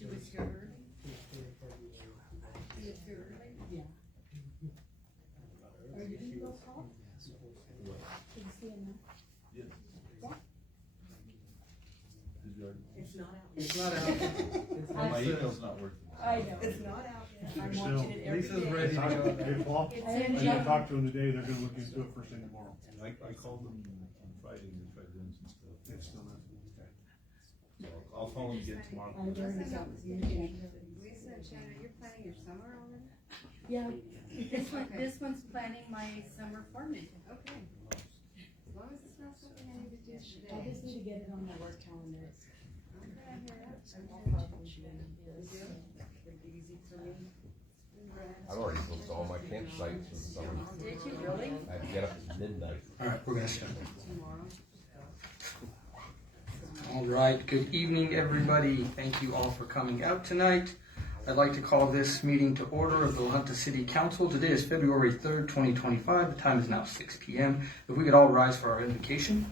She was here early? She was here early? Yeah. Are you gonna go call? Can you see him now? Yes. Yeah. It's not out. It's not out. It's My Lisa. email's not working. I know. It's not out yet. I'm Still, watching it every Lisa's day. ready to go. Hey, Paul, It's I in I didn't need to junk. talk to them today, they're gonna look into it first thing tomorrow. I called them on Friday and they tried doing some stuff. It's still not, So I'll call them again tomorrow. I learned something. Yeah. Lisa and Shannon, you're planning your summer already? Yeah. This one's planning my summer forming. Okay. As long as it's not something I need to do today. I just need to get it on my work calendar. Okay, I hear that. I'll probably do it. It'd be easy for me. I've already booked all my campsites for the summer. Did you really? I have to get up at midnight. Alright, we're gonna start. Tomorrow. Alright, good evening, everybody. Thank you all for coming out tonight. I'd like to call this meeting to order of the La Junta City Council. Today is February 3rd, 2025. The time is now 6 p.m. If we could all rise for our invocation.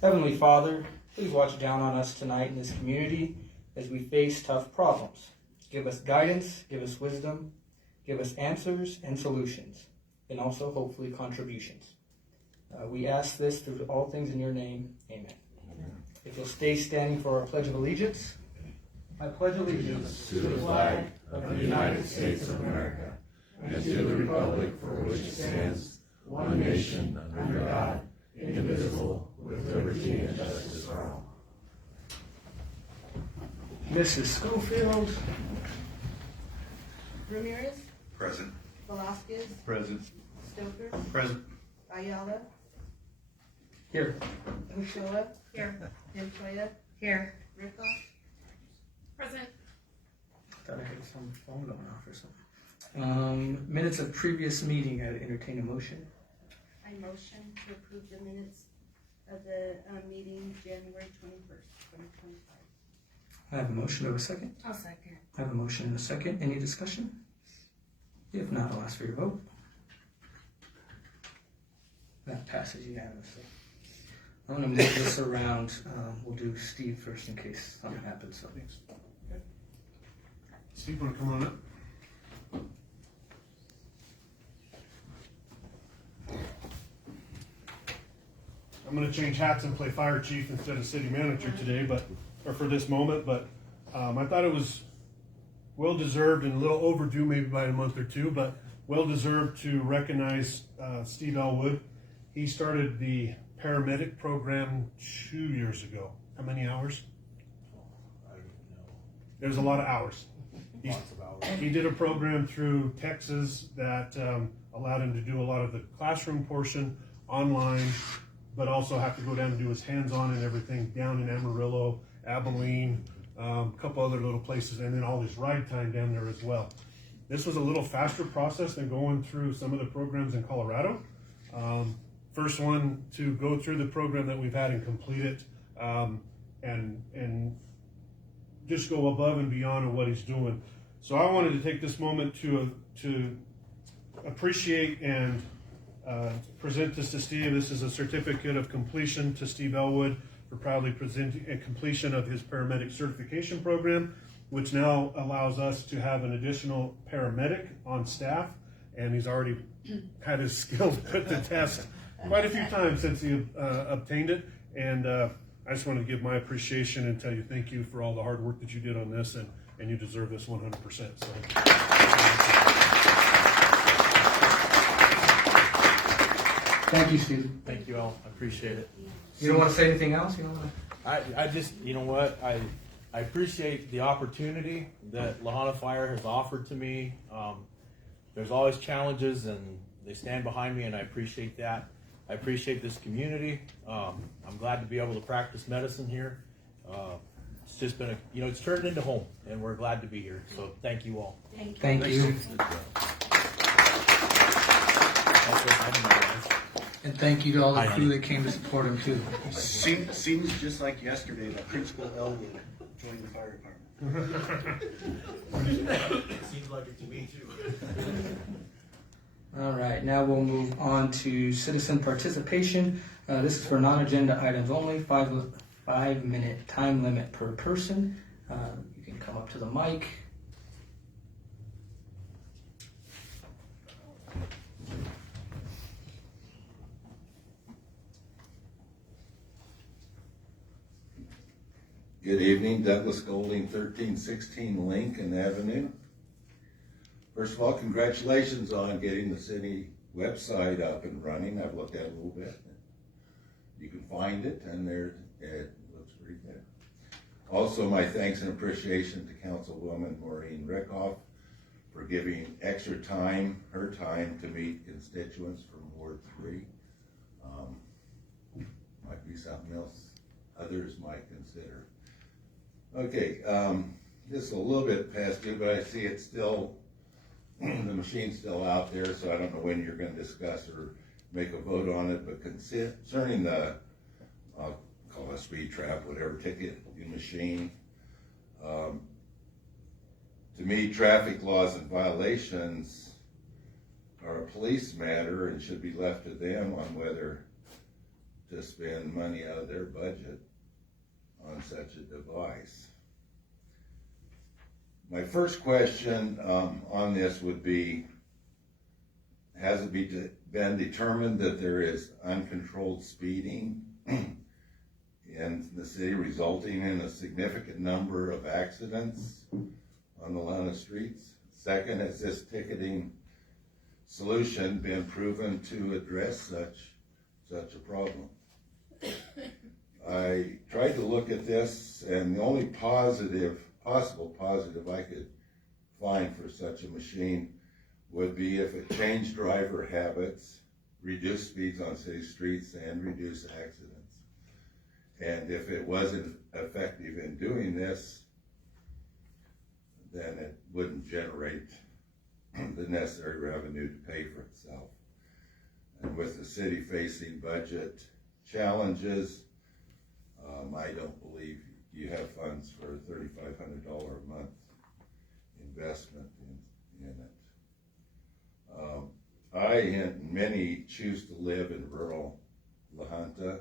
Heavenly Father, please watch down on us tonight in this community as we face tough problems. Give us guidance, give us wisdom, give us answers and solutions, and also hopefully contributions. We ask this through all things in your name. Amen. If you'll stay standing for our Pledge of Allegiance. I pledge allegiance to the flag of the United States of America and to the republic for which it stands, one nation, under God, indivisible, with liberty and justice for all. Mrs. Schofield. Ramirez, Present. Velasquez, Present. Stoker, Present. Ayala, Here. Ursula. Here. Montoya. Here. Ripa. Present. Thought I had some phone going off or something. Minutes of previous meeting. I'd entertain a motion. I motion to approve the minutes of the meeting January 21st, 2025. I have a motion. Do I have a second? I'll second. I have a motion and a second. Any discussion? If not, I'll ask for your vote. That passes unanimously. I'm going to move this around. We'll do Steve first in case something happens. So. Steve, wanna come on up? I'm gonna change hats and play fire chief instead of city manager today, or for this moment, but I thought it was well deserved and a little overdue maybe by a month or two, but well deserved to recognize Steve Elwood. He started the paramedic program 2 years ago. How many hours? I don't know. There's a lot of hours. Lots of hours. He did a program through Texas that allowed him to do a lot of the classroom portion online, but also have to go down and do his hands-on and everything down in Amarillo, Abilene, a couple other little places, and then all his ride time down there as well. This was a little faster process than going through some of the programs in Colorado. First one to go through the program that we've had and complete it, and just go above and beyond on what he's doing. So I wanted to take this moment to appreciate and present this to Steve. This is a certificate of completion to Steve Elwood for proudly presenting a completion of his paramedic certification program, which now allows us to have an additional paramedic on staff, and he's already had his skills put to test quite a few times since he obtained it. And I just want to give my appreciation and tell you thank you for all the hard work that you did on this, and you deserve this 100%. So. Thank you, Steve. Thank you all. I appreciate it. You don't want to say anything else? You don't want to? I just, you know what? I appreciate the opportunity that La Junta Fire has offered to me. There's always challenges, and they stand behind me, and I appreciate that. I appreciate this community. I'm glad to be able to practice medicine here. It's just been it's turned into home, and we're glad to be here. So thank you all. Thank you. And thank you to all the crew that came to support him too. Seems just like yesterday that Principal Elwood joined the fire department. Seems like it to me too. All right, now we'll move on to citizen participation. This is for non-agenda items only. 5 5-minute time limit per person. You can come up to the mic. Good evening, Douglas Golding, 1316 Lincoln Avenue. First of all, congratulations on getting the city website up and running. I've looked at it a little bit. You can find it, and there it looks pretty good. Also, my thanks and appreciation to Councilwoman Maureen Rickoff for giving extra time, her time, to meet constituents from Ward 3. Might be something else others might consider. Okay, this is a little bit past due, but I see it's still, the machine's still out there, so I don't know when you're going to discuss or make a vote on it, but concerning the, I'll call it a speed trap, whatever, ticket machine, to me, traffic laws and violations are a police matter and should be left to them on whether to spend money out of their budget on such a device. My first question on this would be, has it been determined that there is uncontrolled speeding in the city resulting in a significant number of accidents on the line of streets? Second, has this ticketing solution been proven to address such a problem? I tried to look at this, and the only possible positive I could find for such a machine would be if it changed driver habits, reduced speeds on city streets, and reduced accidents. And if it wasn't effective in doing this, then it wouldn't generate the necessary revenue to pay for itself. And with the city facing budget challenges, I don't believe you have funds for a $3,500 a month investment in it. I and many choose to live in rural La Junta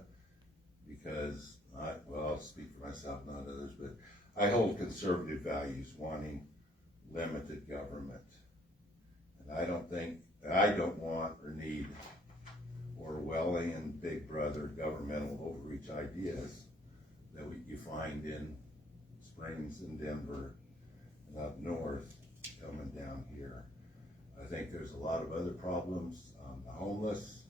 because I'll speak for myself, not others, but I hold conservative values, wanting limited government. And I don't want or need Orwellian Big Brother governmental overreach ideas that you find in Springs and Denver and up north coming down here. I think there's a lot of other problems, the homeless,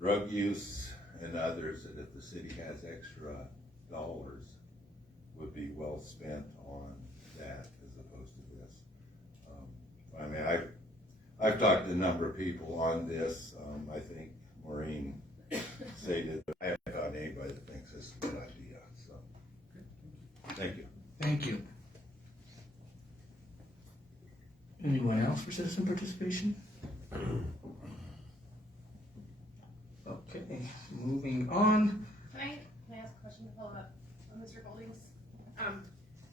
drug use, and others that if the city has extra dollars would be well spent on that as opposed to this. I mean, I've talked to a number of people on this. I think Maureen stated that I haven't found anybody that thinks this is a good idea. So, thank you. Thank you. Anyone else for citizen participation? Okay, moving on. Can I ask a question to follow up on Mr. Golding's?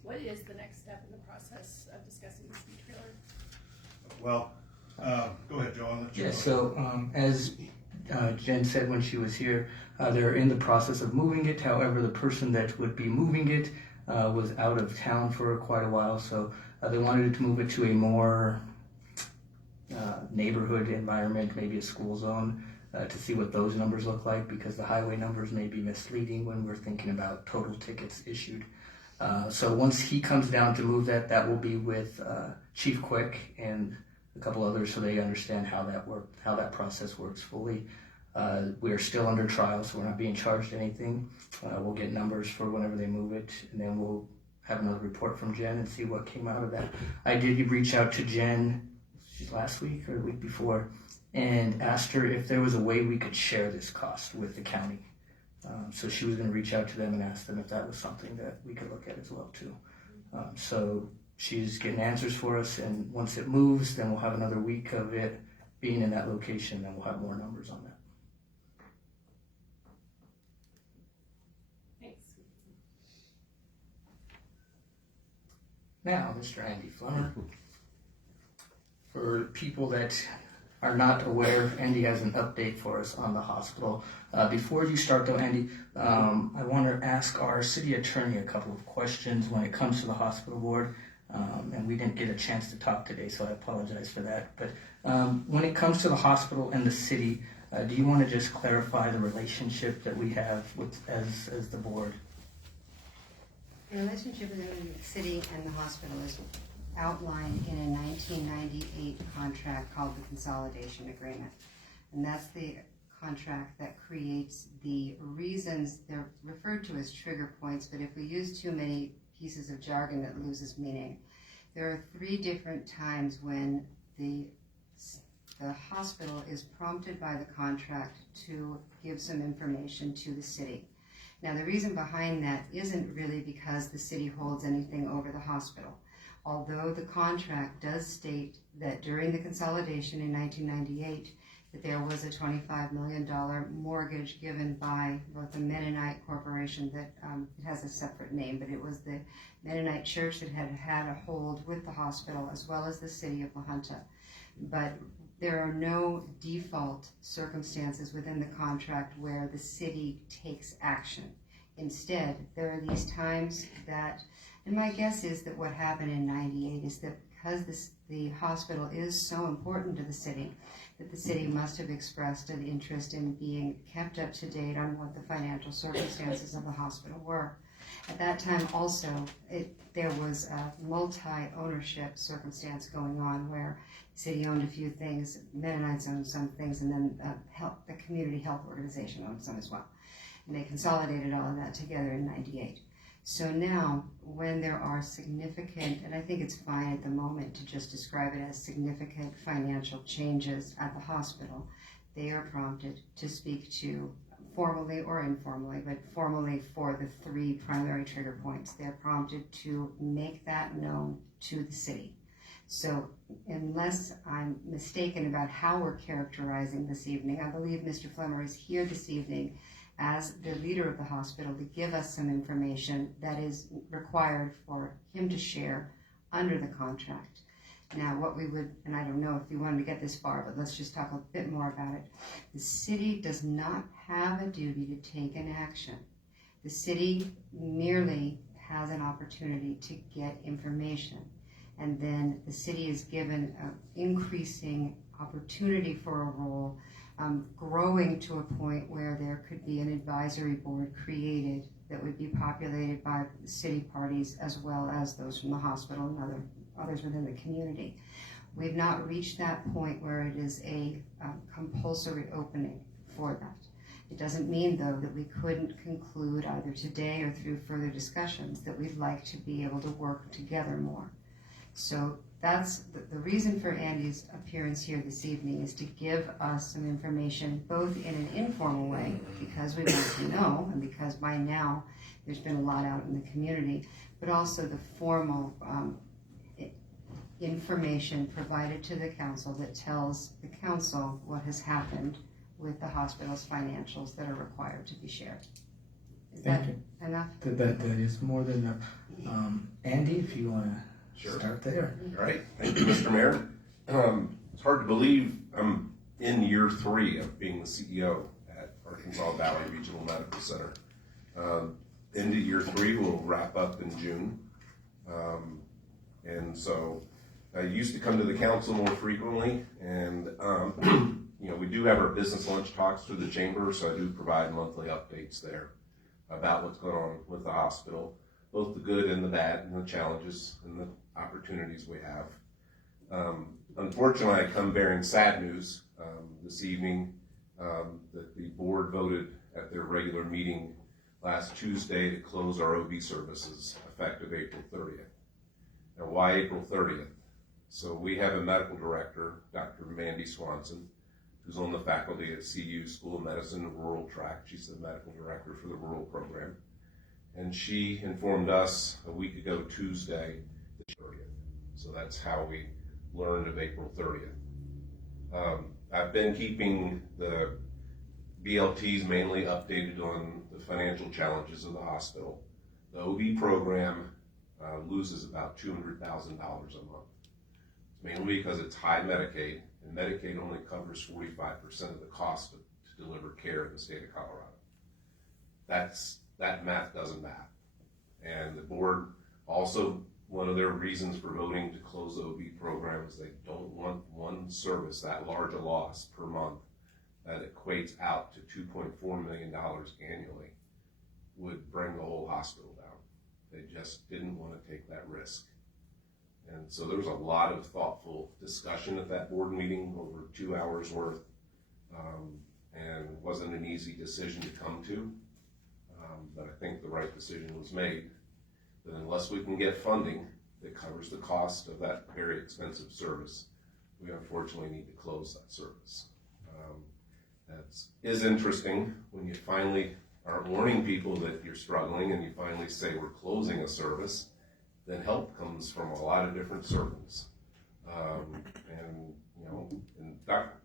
What is the next step in the process of discussing the speed trailer? Well, go ahead, Joe. I'll let you Yeah, go. so as Jen said when she was here, they're in the process of moving it. However, the person that would be moving it was out of town for quite a while, so they wanted to move it to a more neighborhood environment, maybe a school zone, to see what those numbers look like, because the highway numbers may be misleading when we're thinking about total tickets issued. So once he comes down to move that, that will be with Chief Quick and a couple others, so they understand how that process works fully. We are still under trial, so we're not being charged anything. We'll get numbers for whenever they move it, and then we'll have another report from Jen and see what came out of that. I did reach out to Jen last week or the week before and asked her if there was a way we could share this cost with the county. So she was going to reach out to them and ask them if that was something that we could look at as well too. So she's getting answers for us, and once it moves, then we'll have another week of it being in that location, and we'll have more numbers on that. Thanks. Now, Mr. Andy Flemmer, for people that are not aware, Andy has an update for us on the hospital. Before you start though, Andy, I want to ask our city attorney a couple of questions when it comes to the hospital board. And we didn't get a chance to talk today, so I apologize for that. But when it comes to the hospital and the city, do you want to just clarify the relationship that we have with as the board? The relationship between the city and the hospital is outlined in a 1998 contract called the Consolidation Agreement. And that's the contract that creates the reasons. They're referred to as trigger points, but if we use too many pieces of jargon, it loses meaning. There are 3 different times when the hospital is prompted by the contract to give some information to the city. Now, the reason behind that isn't really because the city holds anything over the hospital, although the contract does state that during the consolidation in 1998 that there was a $25 million mortgage given by both the Mennonite Corporation that it has a separate name, but it was the Mennonite Church that had a hold with the hospital as well as the City of La Junta. But there are no default circumstances within the contract where the city takes action. Instead, there are these times that, and my guess is that what happened in 98 is that because the hospital is so important to the city, that the city must have expressed an interest in being kept up to date on what the financial circumstances of the hospital were. At that time also, there was a multi-ownership circumstance going on where the city owned a few things, Mennonites owned some things, and then the community health organization owned some as well. And they consolidated all of that together in 98. So now, when there are significant, and I think it's fine at the moment to just describe it as significant financial changes at the hospital, they are prompted to speak to, formally or informally, but formally for the 3 primary trigger points, they're prompted to make that known to the city. So unless I'm mistaken about how we're characterizing this evening, I believe Mr. Flemmer is here this evening as the leader of the hospital to give us some information that is required for him to share under the contract. Now, what we would, and I don't know if you wanted to get this far, but let's just talk a bit more about it. The city does not have a duty to take an action. The city merely has an opportunity to get information. And then the city is given an increasing opportunity for a role, growing to a point where there could be an advisory board created that would be populated by city parties as well as those from the hospital and others within the community. We've not reached that point where it is a compulsory opening for that. It doesn't mean, though, that we couldn't conclude either today or through further discussions that we'd like to be able to work together more. So that's the reason for Andy's appearance here this evening, is to give us some information, both in an informal way, because we want to know, and because by now there's been a lot out in the community, but also the formal information provided to the council that tells the council what has happened with the hospital's financials that are required to be shared. Is Thank that you. enough? That is more than enough. Andy, if you want to start there. All right, thank you, Mr. Mayor. It's hard to believe I'm in year 3 of being the CEO at Arkansas Valley Regional Medical Center. Into year 3 will wrap up in June. And so I used to come to the council more frequently, and you know, we do have our business lunch talks through the chamber, so I do provide monthly updates there about what's going on with the hospital, both the good and the bad, and the challenges and the opportunities we have. Unfortunately, I come bearing sad news this evening that the board voted at their regular meeting last Tuesday to close our OB services effective April 30th. Now, why April 30th? So we have a medical director, Dr. Mandy Swanson, who's on the faculty at CU School of Medicine Rural Track. She's the medical director for the rural program. And she informed us a week ago Tuesday, the 30th. So that's how we learned of April 30th. I've been keeping the BLTs mainly updated on the financial challenges of the hospital. The OB program loses about $200,000 a month. It's mainly because it's high Medicaid and Medicaid only covers 45% of the cost to deliver care in the state of Colorado. That math doesn't math. And the board also, one of their reasons for voting to close the OB program is they don't want one service that large a loss per month that equates out to $2.4 million annually would bring the whole hospital down. They just didn't want to take that risk. And so there was a lot of thoughtful discussion at that board meeting, over 2 hours worth, and it wasn't an easy decision to come to, but I think the right decision was made, that unless we can get funding that covers the cost of that very expensive service, we unfortunately need to close that service. That is interesting when you finally are warning people that you're struggling and you finally say we're closing a service, then help comes from a lot of different circles. And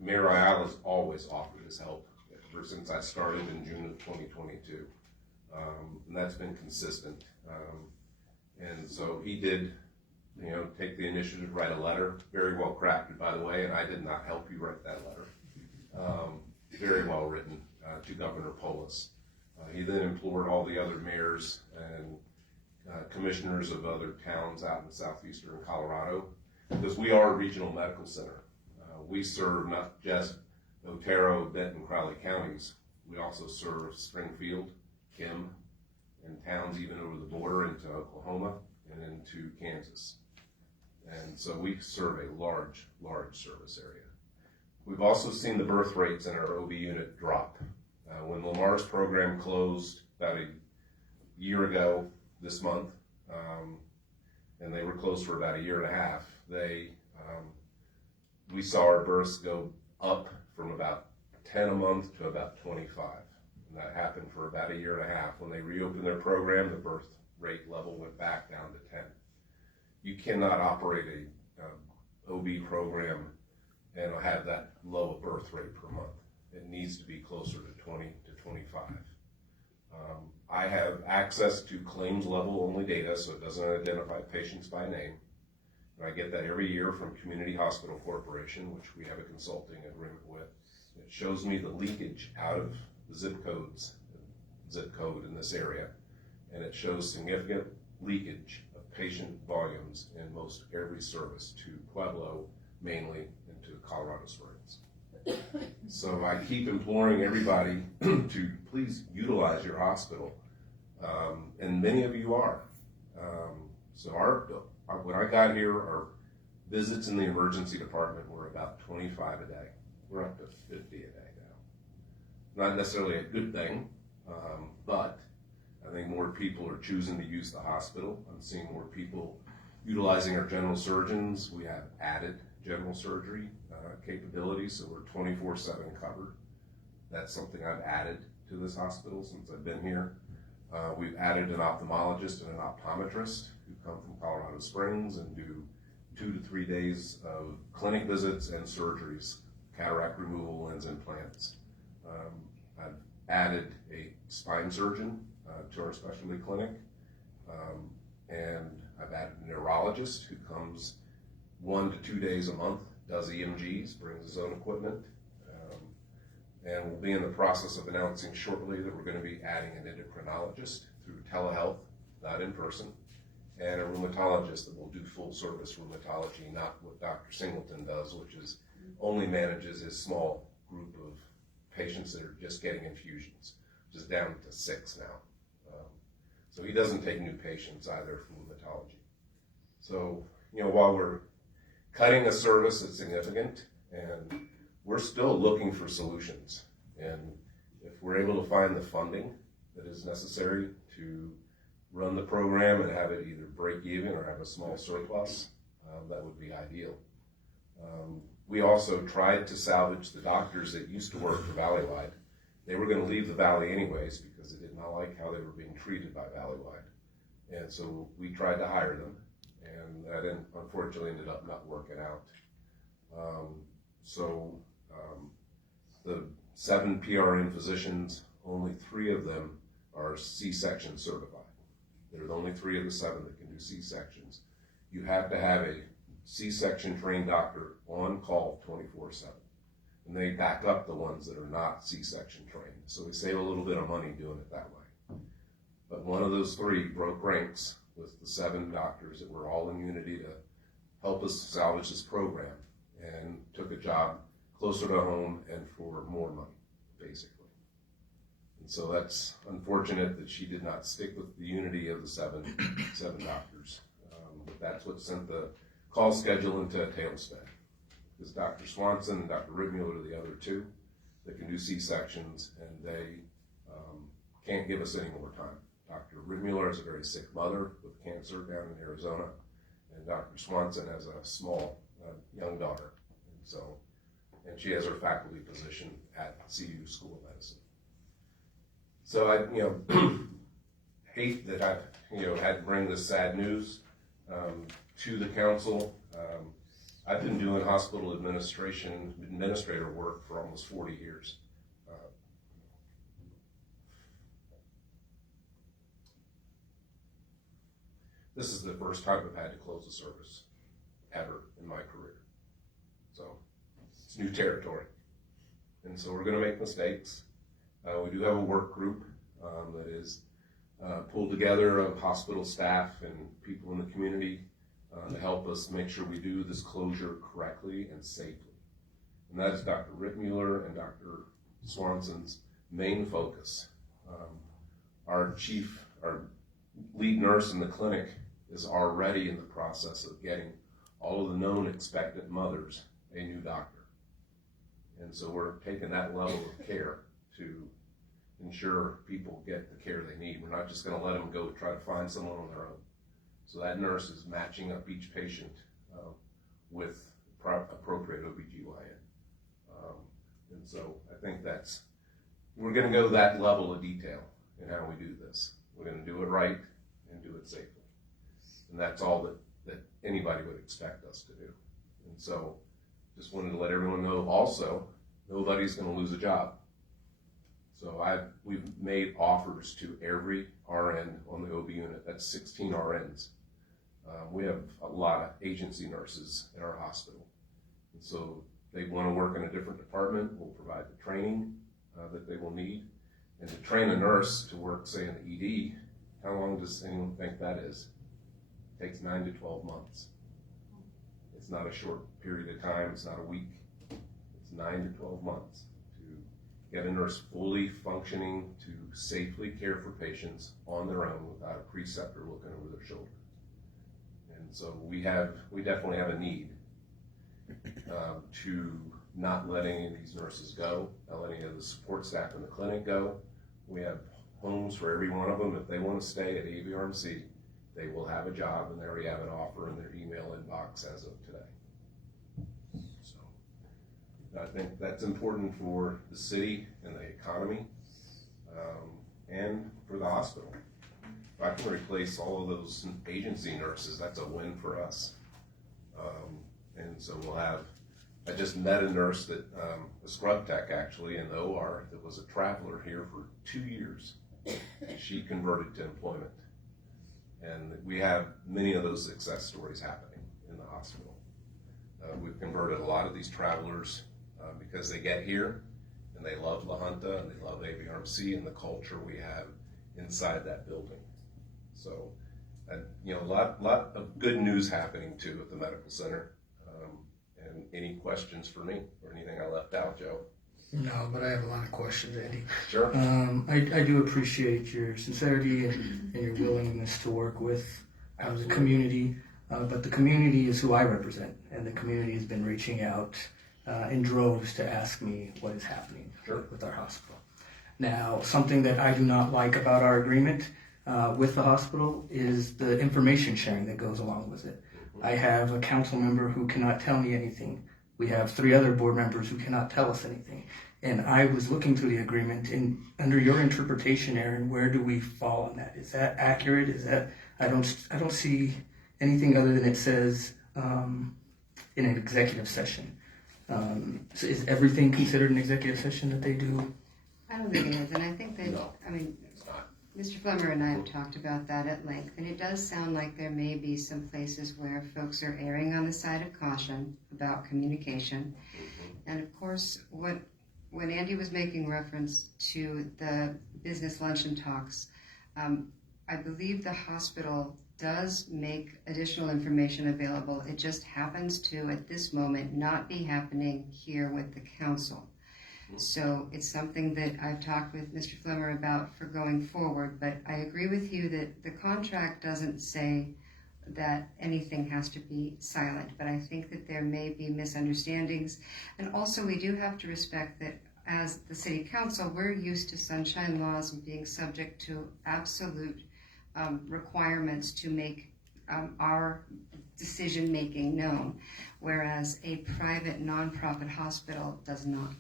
Mayor Ayala's always offered his help ever since I started in June of 2022. And that's been consistent. And so he did, take the initiative to write a letter, very well crafted, by the way, and I did not help you write that letter. Very well written to Governor Polis. He then implored all the other mayors and commissioners of other towns out in southeastern Colorado, because we are a regional medical center. We serve not just Otero, Benton, Crowley counties. We also serve Springfield, Kim, and towns even over the border into Oklahoma and into Kansas. And so we serve a large, large service area. We've also seen the birth rates in our OB unit drop. When Lamar's program closed about a year ago this month, and they were closed for about a year and a half, we saw our births go up from about 10 a month to about 25. And that happened for about a year and a half. When they reopened their program, the birth rate level went back down to 10. You cannot operate a OB program and have that low a birth rate per month. It needs to be closer to 20 to 25. I have access to claims level only data, so it doesn't identify patients by name. And I get that every year from Community Hospital Corporation, which we have a consulting agreement with. It shows me the leakage out of the zip code in this area, and it shows significant leakage of patient volumes in most every service to Pueblo, mainly, and to Colorado Springs. So I keep imploring everybody to please utilize your hospital, and many of you are. So when I got here, our visits in the emergency department were about 25 a day. We're up to 50 a day now. Not necessarily a good thing, but I think more people are choosing to use the hospital. I'm seeing more people utilizing our general surgeons. We have added general surgery capabilities, so we're 24/7 covered. That's something I've added to this hospital since I've been here. We've added an ophthalmologist and an optometrist who come from Colorado Springs and do 2 to 3 days of clinic visits and surgeries, cataract removal, lens implants. I've added a spine surgeon to our specialty clinic, and I've added a neurologist who comes 1 to 2 days a month, does EMGs, brings his own equipment, and we'll be in the process of announcing shortly that we're going to be adding an endocrinologist through telehealth, not in person, and a rheumatologist that will do full service rheumatology, not what Dr. Singleton does, which is only manages his small group of patients that are just getting infusions, which is down to 6 now. So he doesn't take new patients either from rheumatology. So, while we're cutting a service that's significant, and we're still looking for solutions. And if we're able to find the funding that is necessary to run the program and have it either break even or have a small surplus, that would be ideal. We also tried to salvage the doctors that used to work for Valleywide. They were going to leave the Valley anyways because they did not like how they were being treated by Valleywide. And so we tried to hire them, and that unfortunately ended up not working out. The 7 PRN physicians, only 3 of them are C-section certified. They're the only 3 of the 7 that can do C-sections. You have to have a C-section trained doctor on call 24/7. And they back up the ones that are not C-section trained. So we save a little bit of money doing it that way. But one of those 3 broke ranks with the 7 doctors that were all in unity to help us salvage this program, and took a job closer to home and for more money, basically. And so that's unfortunate that she did not stick with the unity of the seven doctors. But that's what sent the call schedule into a tailspin. Because Dr. Swanson and Dr. Ridmuller are the other 2 that can do C-sections, and they can't give us any more time. Dr. Ridmuller is a very sick mother with cancer down in Arizona, and Dr. Swanson has a small young daughter. And she has her faculty position at CU School of Medicine. So I, hate that I've, had to bring this sad news to the council. I've been doing hospital administrator work for almost 40 years. This is the first time I've had to close a service ever in my career. So it's new territory. And so we're gonna make mistakes. We do have a work group that is pulled together of hospital staff and people in the community to help us make sure we do this closure correctly and safely. And that is Dr. Ridmuller and Dr. Swanson's main focus. Our lead nurse in the clinic is already in the process of getting all of the known expectant mothers a new doctor. And so we're taking that level of care to ensure people get the care they need. We're not just gonna let them go try to find someone on their own. So that nurse is matching up each patient with appropriate OBGYN. And so I think we're gonna go that level of detail in how we do this. We're gonna do it right and do it safely. And that's all that anybody would expect us to do. And so just wanted to let everyone know also, nobody's gonna lose a job. So we've made offers to every RN on the OB unit. That's 16 RNs. We have a lot of agency nurses in our hospital. And so they wanna work in a different department, we'll provide the training that they will need. And to train a nurse to work, say, in the ED, how long does anyone think that is? It takes 9 to 12 months. It's not a short period of time, it's not a week. It's 9 to 12 months to get a nurse fully functioning to safely care for patients on their own without a preceptor looking over their shoulder. And so we definitely have a need to not let any of these nurses go, not let any of the support staff in the clinic go. We have homes for every one of them. If they want to stay at AVRMC, they will have a job, and they already have an offer in their email inbox as of today. So I think that's important for the city and the economy, and for the hospital. If I can replace all of those agency nurses, that's a win for us. And so I just met a nurse that, a scrub tech actually in the OR that was a traveler here for 2 years. She converted to employment. And we have many of those success stories happening in the hospital. We've converted a lot of these travelers because they get here and they love La Junta and they love AVRMC and the culture we have inside that building. So, a lot of good news happening too at the medical center. And any questions for me or anything I left out, Joe? No, but I have a lot of questions, Andy. Sure. I do appreciate your sincerity and your willingness to work with the community, but the community is who I represent, and the community has been reaching out in droves to ask me what is happening with our hospital. Now, something that I do not like about our agreement with the hospital is the information sharing that goes along with it. I have a council member who cannot tell me anything. We have 3 other board members who cannot tell us anything. And I was looking through the agreement, and under your interpretation, Aaron, where do we fall on that? Is that accurate? Is that I don't see anything other than it says in an executive session. So is everything considered an executive session that they do? I don't think it is, and I think that, No. I mean, It's not. Mr. Flemmer and I have talked about that at length, and it does sound like there may be some places where folks are erring on the side of caution about communication. And of course, when Andy was making reference to the business luncheon talks, I believe the hospital does make additional information available. It just happens to, at this moment, not be happening here with the council. So it's something that I've talked with Mr. Flemmer about for going forward, but I agree with you that the contract doesn't say that anything has to be silent, but I think that there may be misunderstandings. And also we do have to respect that as the city council, we're used to sunshine laws and being subject to absolute requirements to make our decision-making known, whereas a private nonprofit hospital does not.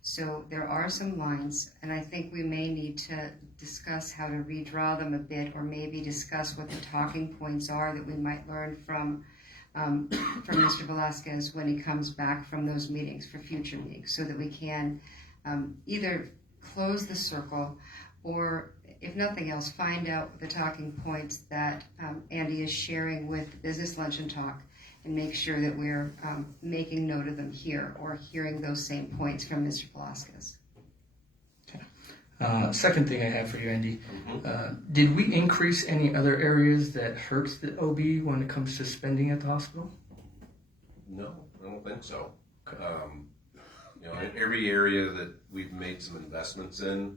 So there are some lines, and I think we may need to discuss how to redraw them a bit, or maybe discuss what the talking points are that we might learn from Mr. Velasquez when he comes back from those meetings for future meetings, so that we can either close the circle, or if nothing else, find out the talking points that Andy is sharing with the Business Luncheon Talk, and make sure that we're making note of them here, or hearing those same points from Mr. Velasquez. Second thing I have for you, Andy, did we increase any other areas that hurts the OB when it comes to spending at the hospital? No, I don't think so. In every area that we've made some investments in,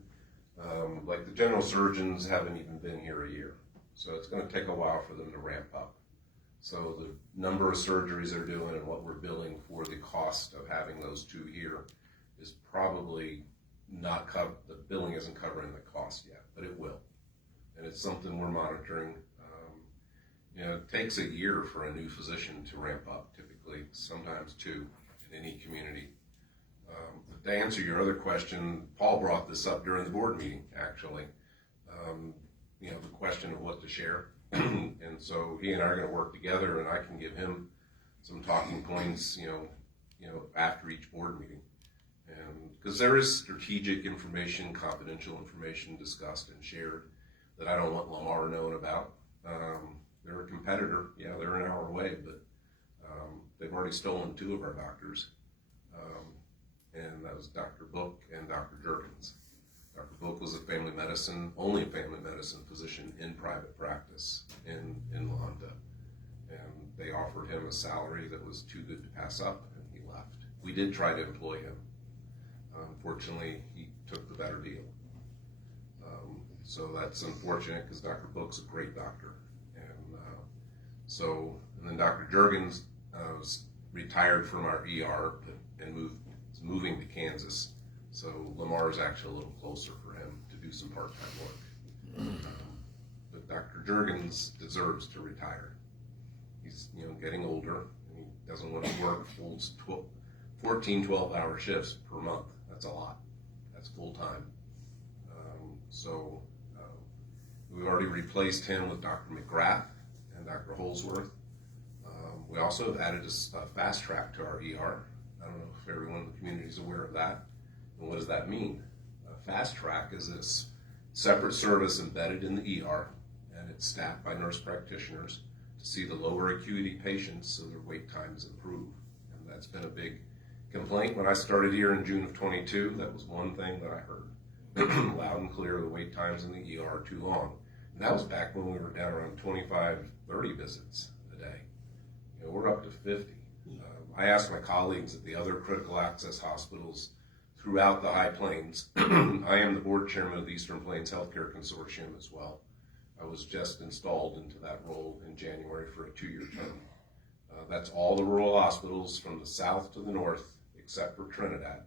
like the general surgeons haven't even been here a year, so it's going to take a while for them to ramp up. So the number of surgeries they're doing and what we're billing for the cost of having those two here is probably not covered. The billing isn't covering the cost yet, but it will. And it's something we're monitoring. It takes a year for a new physician to ramp up, typically, sometimes two in any community. To answer your other question, Paul brought this up during the board meeting, actually. The question of what to share. And so he and I are going to work together, and I can give him some talking points, after each board meeting. And because there is strategic information, confidential information discussed and shared that I don't want Lamar knowing about. They're a competitor. Yeah, they're an hour away, but they've already stolen two of our doctors. And that was Dr. Book and Dr. Jerkins. Dr. Book was only a family medicine physician in private practice in La Junta. And they offered him a salary that was too good to pass up, and he left. We did try to employ him. Unfortunately, he took the better deal. So that's unfortunate, because Dr. Book's a great doctor. And then Dr. Jerkins was retired from our ER and moving to Kansas. So Lamar's actually a little closer for him to do some part-time work. But Dr. Jerkins deserves to retire. He's getting older, and he doesn't want to work 14 12-hour shifts per month. That's a lot. That's full-time. We've already replaced him with Dr. McGrath and Dr. Holsworth. We also have added a fast track to our ER. I don't know if everyone in the community is aware of that. And what does that mean? Fast track is this separate service embedded in the ER, and it's staffed by nurse practitioners to see the lower acuity patients so their wait times improve. And that's been a big complaint. When I started here in June of 22, that was one thing that I heard loud and clear: the wait times in the ER are too long. And that was back when we were down around 25, 30 visits a day. We're up to 50. I asked my colleagues at the other critical access hospitals throughout the High Plains. I am the board chairman of the Eastern Plains Healthcare Consortium as well. I was just installed into that role in January for a 2-year term. That's all the rural hospitals from the south to the north, except for Trinidad.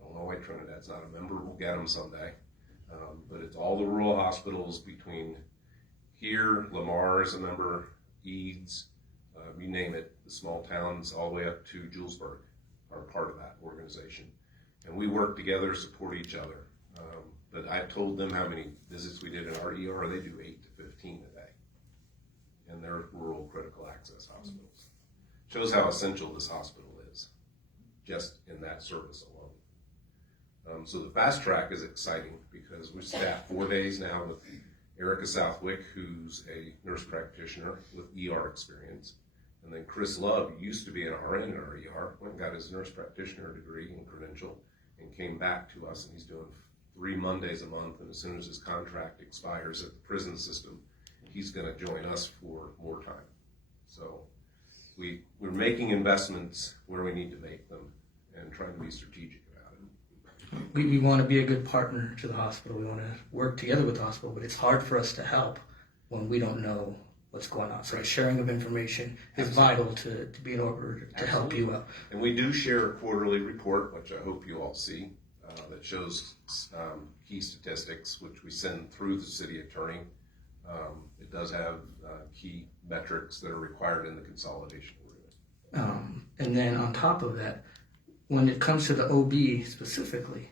I don't know why Trinidad's not a member. We'll get them someday. But it's all the rural hospitals between here, Lamar is a member, Eads, you name it, the small towns all the way up to Julesburg are part of that organization. And we work together, support each other. But I told them how many visits we did in our ER. They do 8 to 15 a day. And they're rural critical access hospitals. Shows how essential this hospital is, just in that service alone. So the fast track is exciting because we're staffed 4 days now with Erica Southwick, who's a nurse practitioner with ER experience. And then Chris Love used to be an RN in our ER, went and got his nurse practitioner degree and credential, and came back to us, and he's doing 3 Mondays a month, and as soon as his contract expires at the prison system, he's gonna join us for more time. So we're making investments where we need to make them and trying to be strategic about it. We want to be a good partner to the hospital. We want to work together with the hospital, but it's hard for us to help when we don't know what's going on. So the sharing of information is vital to be in order to help you out. And we do share a quarterly report, which I hope you all see, that shows key statistics, which we send through the city attorney. It does have key metrics that are required in the consolidation agreement. And then on top of that, when it comes to the OB specifically,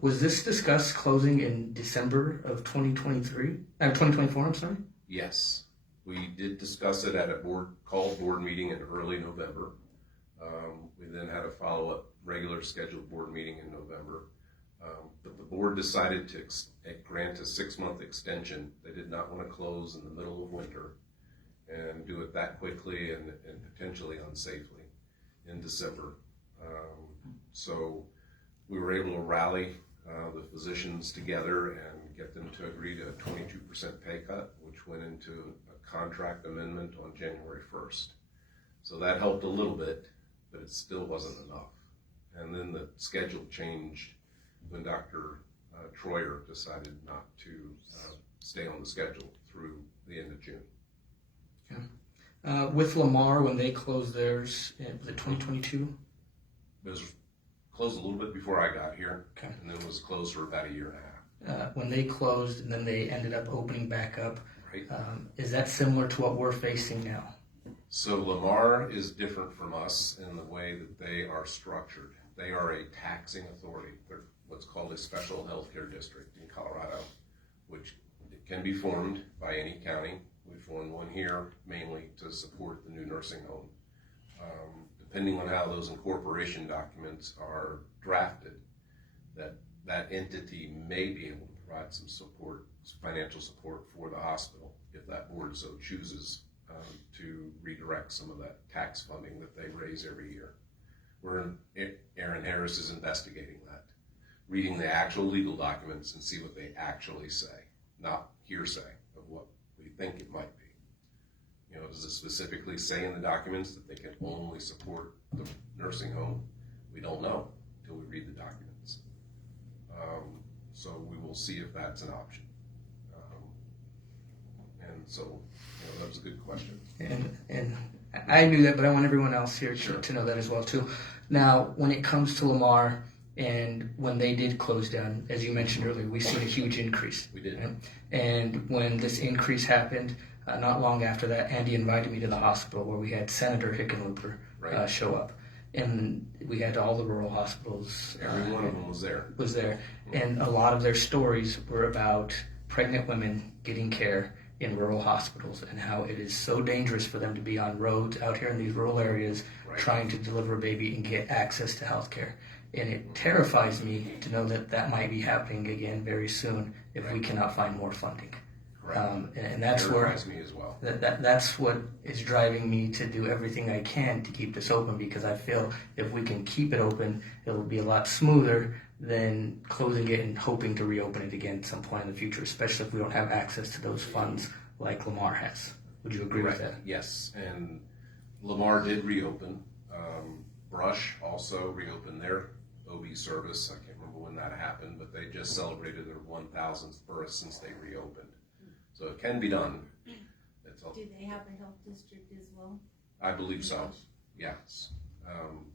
was this discussed closing in December of 2024, I'm sorry? Yes, we did discuss it at a board meeting in early November. We then had a follow-up regular scheduled board meeting in November. But the board decided to grant a 6-month extension. They did not want to close in the middle of winter and do it that quickly and potentially unsafely in December. So we were able to rally the physicians together and get them to agree to a 22% pay cut, which went into a contract amendment on January 1st. So that helped a little bit, but it still wasn't enough. And then the schedule changed when Dr. Troyer decided not to stay on the schedule through the end of June. Yeah. With Lamar, when they closed theirs, was it 2022? It was closed a little bit before I got here, Okay. and then was closed for about 1.5 years. When they closed and then they ended up opening back up, Right. Is that similar to what we're facing now? So Lamar is different from us in the way that they are structured. They are a taxing authority. They're what's called a special healthcare district in Colorado, which can be formed by any county. We formed one here mainly to support the new nursing home. Depending on how those incorporation documents are drafted, that entity may be able to provide some support, financial support for the hospital if that board so chooses to redirect some of that tax funding that they raise every year. Aaron Harris is investigating that, reading the actual legal documents and see what they actually say, not hearsay of what we think it might be. You know, does it specifically say in the documents that they can only support the nursing home? We don't know until we read the documents. So we will see if that's an option. And so, you know, that was a good question. And I knew that, but I want everyone else here Sure. to know that as well too. Now, when it comes to Lamar and when they did close down, as you mentioned earlier, we've seen a huge increase. We did. Right? And when this increase happened, not long after that, Andy invited me to the hospital where we had Senator Hickenlooper Right. show up. And we had all the rural hospitals. Every one of them was there. And a lot of their stories were about pregnant women getting care in rural hospitals and how it is so dangerous for them to be on roads out here in these rural areas Right. trying to deliver a baby and get access to health care. And it terrifies me to know that that might be happening again very soon if we cannot find more funding. Correct. And that's where Terrifies me as well. that's what is driving me to do everything I can to keep this open, because I feel if we can keep it open, it'll be a lot smoother than closing it and hoping to reopen it again at some point in the future, especially if we don't have access to those funds like Lamar has. Would you agree with that? Yes, and Lamar did reopen. Brush also reopened their OB service. I can't remember when that happened, but they just celebrated their 1,000th birth since they reopened. So it can be done. Do they have a health district as well? I believe so. Yes.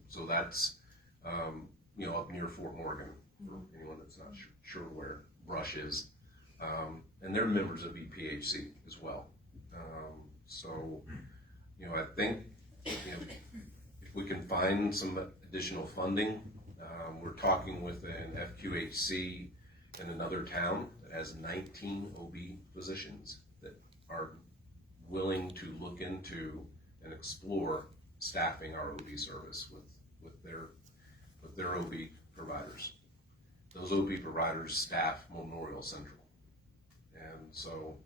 So that's up near Fort Morgan for anyone that's not sure where Brush is, and they're members of EPHC as well. So I think if we can find some additional funding, we're talking with an FQHC in another town that has 19 OB physicians that are willing to look into and explore staffing our OB service with their OB providers. Those OB providers staff Memorial Central, and so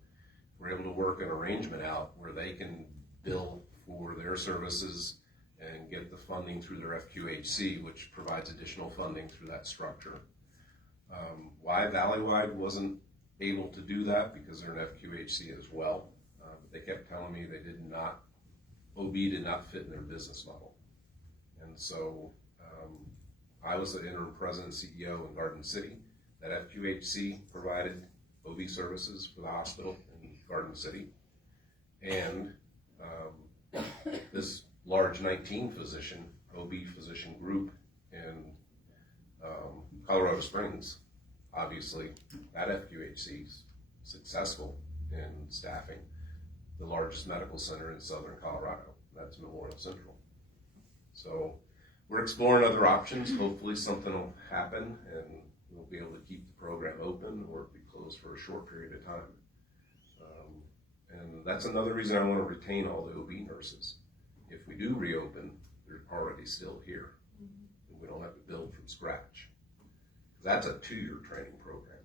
we're able to work an arrangement out where they can bill for their services and get the funding through their FQHC, which provides additional funding through that structure. Why Valleywide wasn't able to do that, because they're an FQHC as well. They kept telling me OB did not fit in their business model. And so I was the interim president and CEO in Garden City. That FQHC provided OB services for the hospital in Garden City. And this large 19 physician, OB physician group in Colorado Springs, obviously that FQHC is successful in staffing the largest medical center in southern Colorado. That's Memorial Central. So we're exploring other options. Hopefully something will happen and we'll be able to keep the program open or be closed for a short period of time. And that's another reason I want to retain all the OB nurses. If we do reopen, they're already still here. And we don't have to build from scratch. That's a 2-year training program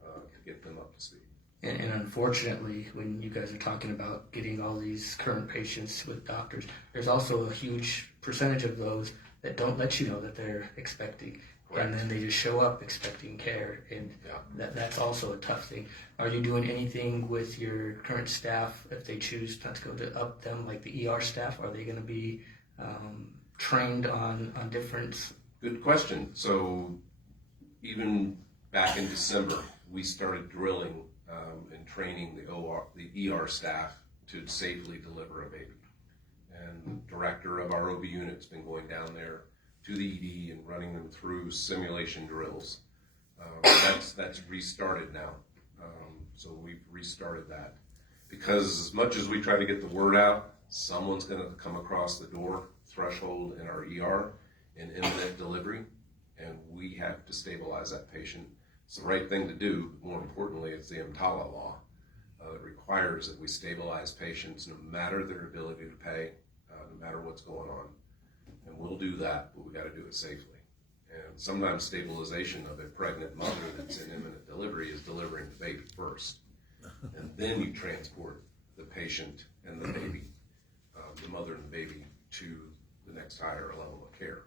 to get them up to speed. And unfortunately, when you guys are talking about getting all these current patients with doctors, there's also a huge percentage of those that don't let you know that they're expecting. Correct. And then they just show up expecting care, and that's also a tough thing. Are you doing anything with your current staff if they choose not to go to up them, like the ER staff? Are they going to be trained on different? Good question. So even back in December, we started drilling and training the ER staff to safely deliver a baby. And the director of our OB unit's been going down there to the ED and running them through simulation drills. That's restarted now. So we've restarted that. Because as much as we try to get the word out, someone's gonna come across the door threshold in our ER in imminent delivery, and we have to stabilize that patient. It's the right thing to do. More importantly, it's the EMTALA law that requires that we stabilize patients no matter their ability to pay, no matter what's going on. And we'll do that, but we got to do it safely. And sometimes stabilization of a pregnant mother that's in imminent delivery is delivering the baby first. And then you transport the patient and the baby, the mother and the baby, to the next higher level of care.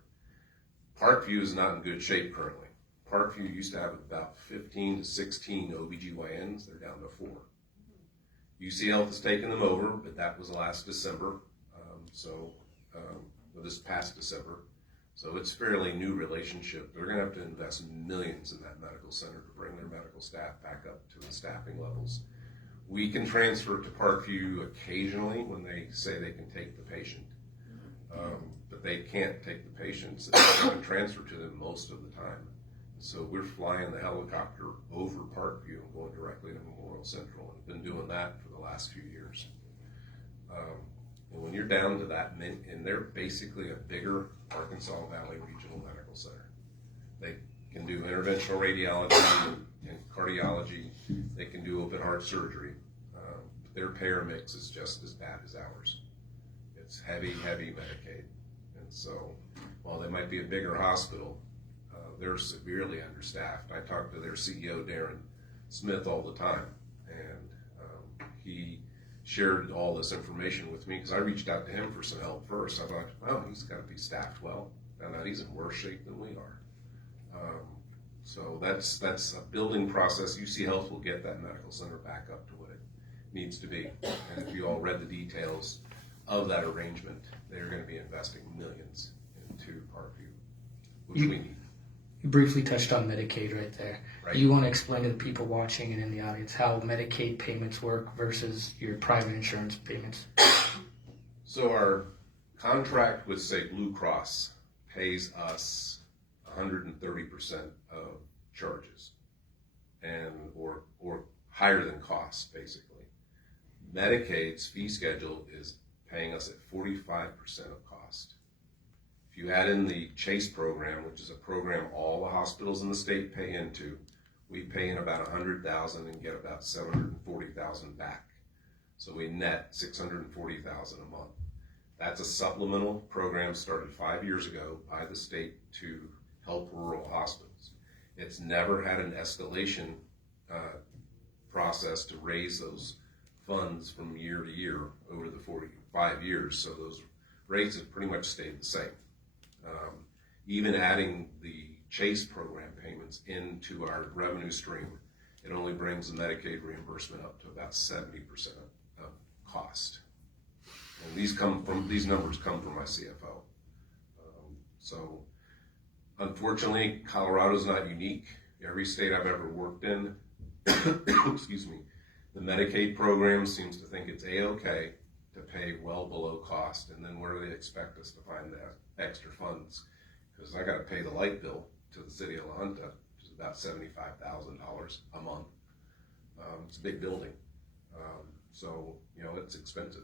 Parkview is not in good shape currently. Parkview used to have about 15 to 16 OBGYNs. They're down to 4. UC Health has taken them over, but that was last December. This past December. So it's fairly new relationship. They're going to have to invest millions in that medical center to bring their medical staff back up to the staffing levels. We can transfer to Parkview occasionally when they say they can take the patient. But they can't take the patients and transfer to them most of the time. So we're flying the helicopter over Parkview and going directly to Memorial Central, and been doing that for the last few years. And when you're down to that many, and they're basically a bigger Arkansas Valley Regional Medical Center. They can do interventional radiology and cardiology. They can do open heart surgery. Their payer mix is just as bad as ours. It's heavy Medicaid. And so while they might be a bigger hospital, they're severely understaffed. I talk to their CEO, Darren Smith, all the time, and he shared all this information with me because I reached out to him for some help first. I thought, oh, he's got to be staffed well. Found out he's in worse shape than we are. So that's a building process. UC Health will get that medical center back up to what it needs to be. And if you all read the details of that arrangement, they're going to be investing millions into Parkview, which we need. You briefly touched on Medicaid right there. Right. You want to explain to the people watching and in the audience how Medicaid payments work versus your private insurance payments? So our contract with, say, Blue Cross pays us 130% of charges, and or higher than cost, basically. Medicaid's fee schedule is paying us at 45% of cost. If you add in the CHASE program, which is a program all the hospitals in the state pay into, we pay in about $100,000 and get about $740,000 back. So we net $640,000 a month. That's a supplemental program started 5 years ago by the state to help rural hospitals. It's never had an escalation process to raise those funds from year to year over the 45 years, so those rates have pretty much stayed the same. Even adding the Chase program payments into our revenue stream, it only brings the Medicaid reimbursement up to about 70% of cost. And these numbers come from my CFO. So unfortunately, Colorado's not unique. Every state I've ever worked in, excuse me, the Medicaid program seems to think it's A-okay to pay well below cost, and then where do they expect us to find the extra funds? Because I got to pay the light bill to the City of La Junta, which is about $75,000 a month. It's a big building, so it's expensive.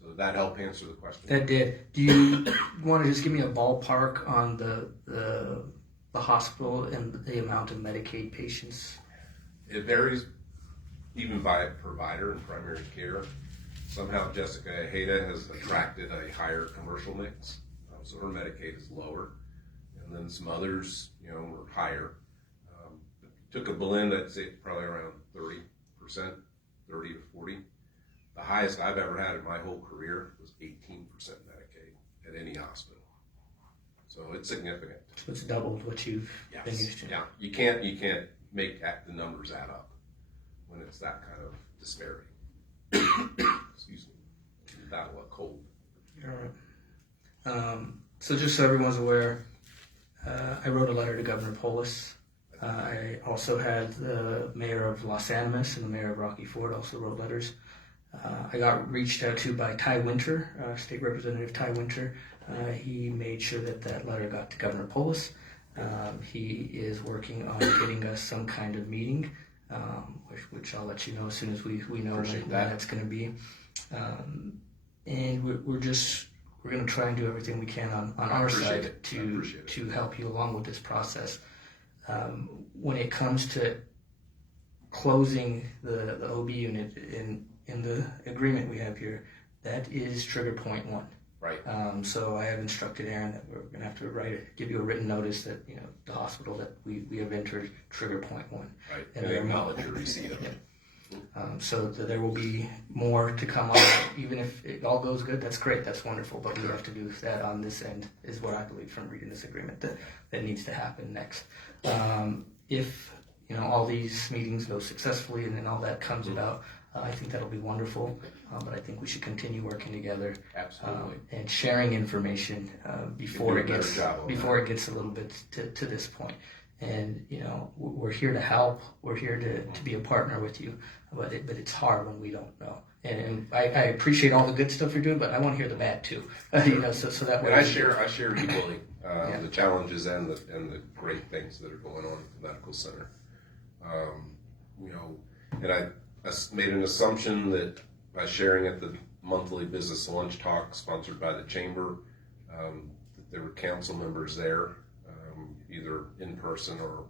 So did that help answer the question? That did. Do you want to just give me a ballpark on the hospital and the amount of Medicaid patients? It varies even by provider and primary care. Somehow Jessica Heda has attracted a higher commercial mix, so her Medicaid is lower. And then some others, were higher. Took a blend, I'd say probably around 30%, 30 to 40. The highest I've ever had in my whole career was 18% Medicaid at any hospital. So it's significant. So it's doubled what you've been used to. Yeah, you can't make the numbers add up when it's that kind of disparity. Excuse me. Battle of cold. All right. So just so everyone's aware, I wrote a letter to Governor Polis. I also had the mayor of Los Animas and the mayor of Rocky Ford also wrote letters. I got reached out to by Ty Winter, State Representative Ty Winter. He made sure that letter got to Governor Polis. He is working on getting us some kind of meeting, which I'll let you know as soon as we know when that's going to be. And we're going to try and do everything we can on our side to help you along with this process. When it comes to closing the OB unit in the agreement we have here, that is trigger point 1. Right. So I have instructed Aaron that we're going to have to give you a written notice that the hospital that we have entered trigger point 1. Right. And they acknowledge your receipt of it. So there will be more to come on. Even if it all goes good, that's great, that's wonderful. But we have to do that on this end, is what I believe from reading this agreement that needs to happen next. If all these meetings go successfully and then all that comes about, I think that'll be wonderful. But I think we should continue working together. Absolutely. And sharing information before it gets a little bit to this point. And we're here to help. We're here to be a partner with you. But it's hard when we don't know. And I appreciate all the good stuff you're doing, but I want to hear the bad too. So that way. And I share equally the challenges and the great things that are going on at the medical center. And I made an assumption that by sharing at the monthly business lunch talk sponsored by the chamber, that there were council members there, either in person or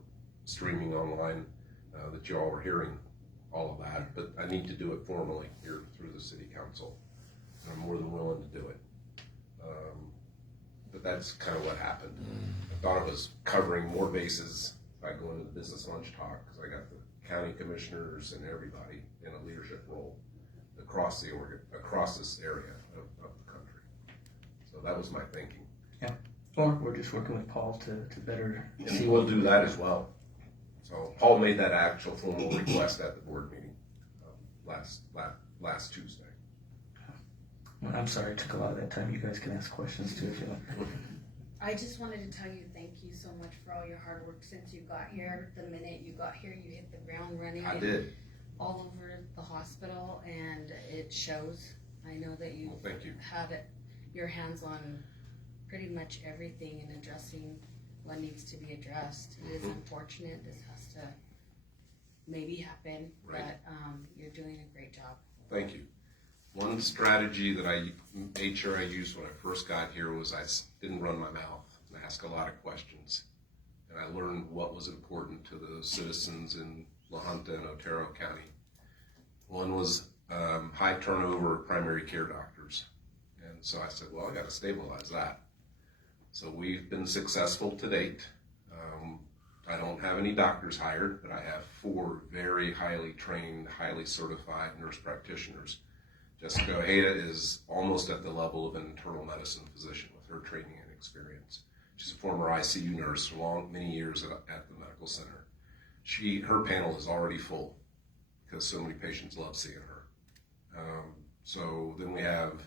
streaming online, that you all were hearing all of that. But I need to do it formally here through the city council. And I'm more than willing to do it. But that's kind of what happened. I thought I was covering more bases by going to the business lunch talk, because I got the county commissioners and everybody in a leadership role across this area of the country. So that was my thinking. Yeah. Or we're just working with Paul to better see. We'll do that as well. So Paul made that actual formal request at the board meeting last Tuesday. Well, I'm sorry it took a lot of that time. You guys can ask questions too if you want. I just wanted to tell you thank you so much for all your hard work since you got here. The minute you got here, you hit the ground running. I did. All over the hospital, and it shows. I know that you had your hands on pretty much everything in addressing what needs to be addressed. It is unfortunate this has to maybe happen, but you're doing a great job. Thank you. One strategy that I made sure I used when I first got here was I didn't run my mouth and ask a lot of questions. And I learned what was important to the citizens in La Junta and Otero County. One was high turnover of primary care doctors. And so I said, well, I got to stabilize that. So we've been successful to date. I don't have any doctors hired, but I have 4 very highly trained, highly certified nurse practitioners. Jessica Ojeda is almost at the level of an internal medicine physician with her training and experience. She's a former ICU nurse for many years at the medical center. Her panel is already full because so many patients love seeing her. So then we have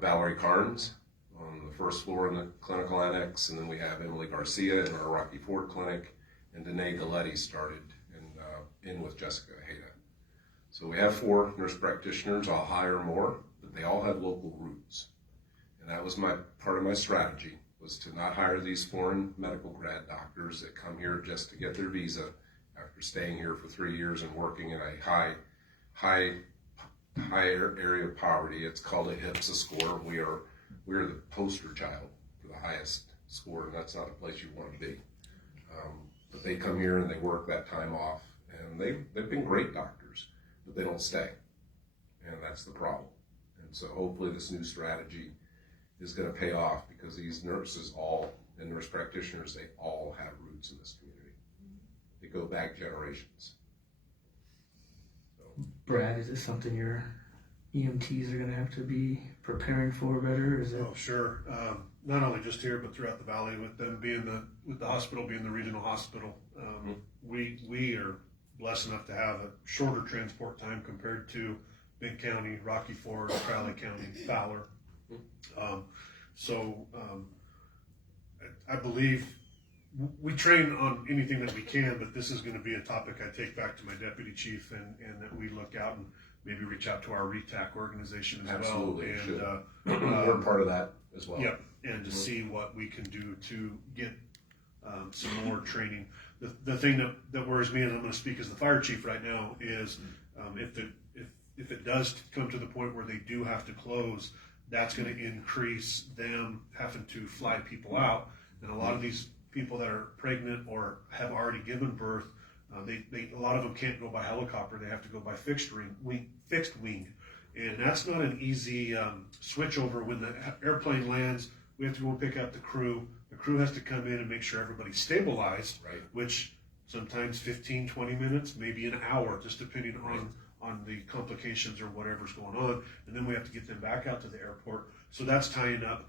Valerie Carnes on the first floor in the clinical annex, and then we have Emily Garcia in our Rocky Ford clinic, and Danae Galletti started in with Jessica Ojeda. So we have 4 nurse practitioners. I'll hire more, but they all have local roots. And that was part of my strategy, was to not hire these foreign medical grad doctors that come here just to get their visa after staying here for 3 years and working in a high area of poverty. It's called a HIPSA score. We're the poster child for the highest score, and that's not a place you want to be. But they come here and they work that time off, and they've been great doctors, but they don't stay, and that's the problem. And so hopefully this new strategy is going to pay off, because these nurses and nurse practitioners, they all have roots in this community. They go back generations. So. Brad, is this something your EMTs are going to have to be preparing for better? Is it? Oh, sure. Not only just here, but throughout the valley, with them being with the hospital being the regional hospital. We are blessed enough to have a shorter transport time compared to Big County, Rocky Ford, Crowley County, Fowler. I believe we train on anything that we can, but this is going to be a topic I take back to my deputy chief, and that we look out and maybe reach out to our RETAC organization as Absolutely, well. And we're part of that as well. Yep, and to see what we can do to get some more training. The thing that worries me, and I'm going to speak as the fire chief right now, is if it does come to the point where they do have to close, that's going to increase them having to fly people out. And a lot of these people that are pregnant or have already given birth, a lot of them can't go by helicopter. They have to go by fixed wing. And that's not an easy switch over. When the airplane lands, we have to go and pick up the crew. The crew has to come in and make sure everybody's stabilized, right, which sometimes 15, 20 minutes, maybe an hour, just depending on the complications or whatever's going on. And then we have to get them back out to the airport. So that's tying up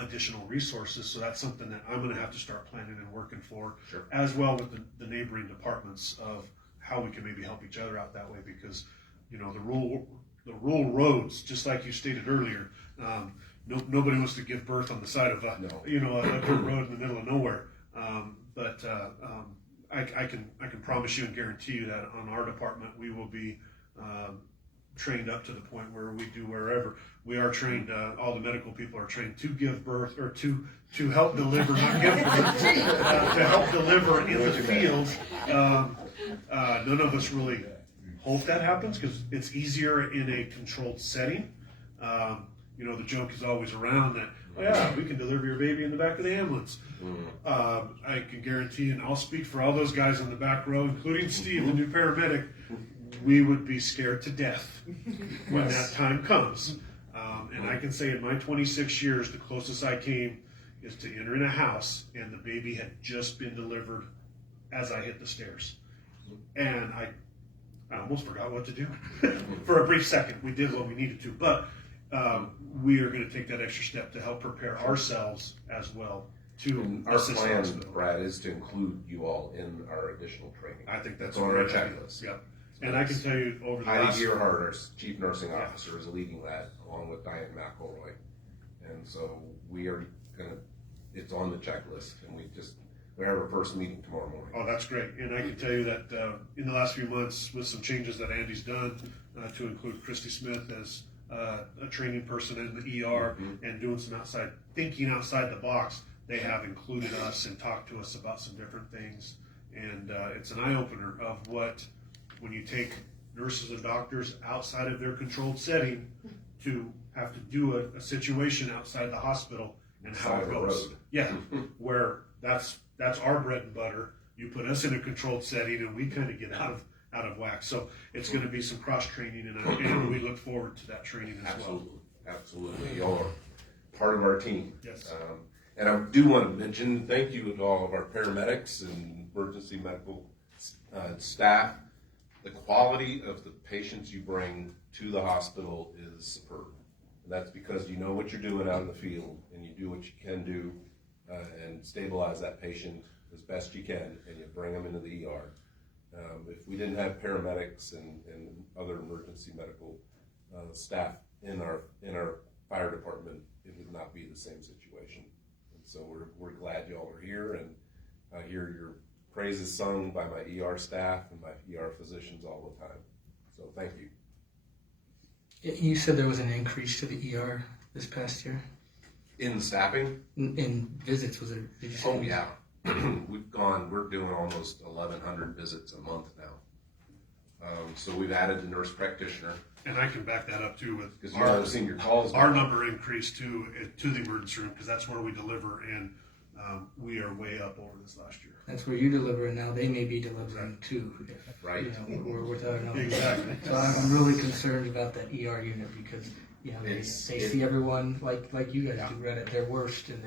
additional resources. So that's something that I'm going to have to start planning and working for, sure, as well with the neighboring departments, of how we can maybe help each other out that way. Because, you know, the rural roads, just like you stated earlier, nobody wants to give birth on the side of a dirt road in the middle of nowhere. I can promise you and guarantee you that on our department we will be trained up to the point where we do wherever. We are trained, all the medical people are trained to give birth, or to help deliver, not give birth, to help deliver in the field. None of us really hope that happens, because it's easier in a controlled setting. The joke is always around that, oh yeah, we can deliver your baby in the back of the ambulance. I can guarantee, and I'll speak for all those guys on the back row, including Steve, the new paramedic, we would be scared to death when that time comes. And I can say in my 26 years, the closest I came is to entering a house, and the baby had just been delivered as I hit the stairs. And I almost forgot what to do. For a brief second, we did what we needed to, but we are going to take that extra step to help prepare ourselves as well to our plan, Brad, is to include you all in our additional training. I think that's on our checklist. Yep. And I can tell you, over the Heidi last... Gearhart, our chief nursing officer, is leading that, along with Diane McElroy. And so we are it's on the checklist, and we have our first meeting tomorrow morning. Oh, that's great. And I can tell you that in the last few months, with some changes that Andy's done to include Christy Smith as a training person in the ER, and doing some thinking outside the box, they have included us and talked to us about some different things. And it's an eye-opener of when you take nurses and doctors outside of their controlled setting to have to do a situation outside the hospital, and how it goes. Yeah, where that's our bread and butter. You put us in a controlled setting, and we kind of get out of whack. So it's going to be some cross training, and we look forward to that training as well. Absolutely. Y'all are part of our team. Yes. And I do want to mention thank you to all of our paramedics and emergency medical staff. The quality of the patients you bring to the hospital is superb. And that's because you know what you're doing out in the field, and you do what you can do and stabilize that patient as best you can, and you bring them into the ER. If we didn't have paramedics and other emergency medical staff in our fire department, it would not be the same situation. And so we're glad y'all are here, and I hear your praises sung by my ER staff and my ER physicians all the time. So thank you. You said there was an increase to the ER this past year? In staffing? In visits, was there? Did you say? Oh, yeah. We're doing almost 1,100 visits a month now. So we've added the nurse practitioner. And I can back that up too with Because you haven't seen your calls. our number increased to the emergency room, because that's where we deliver, and we are way up over this last year. That's where you deliver, and now they may be delivering too. If, Right. You know, we're without knowing. Exactly. So I'm really concerned about that ER unit, because you know they see everyone like you guys do right at their worst, and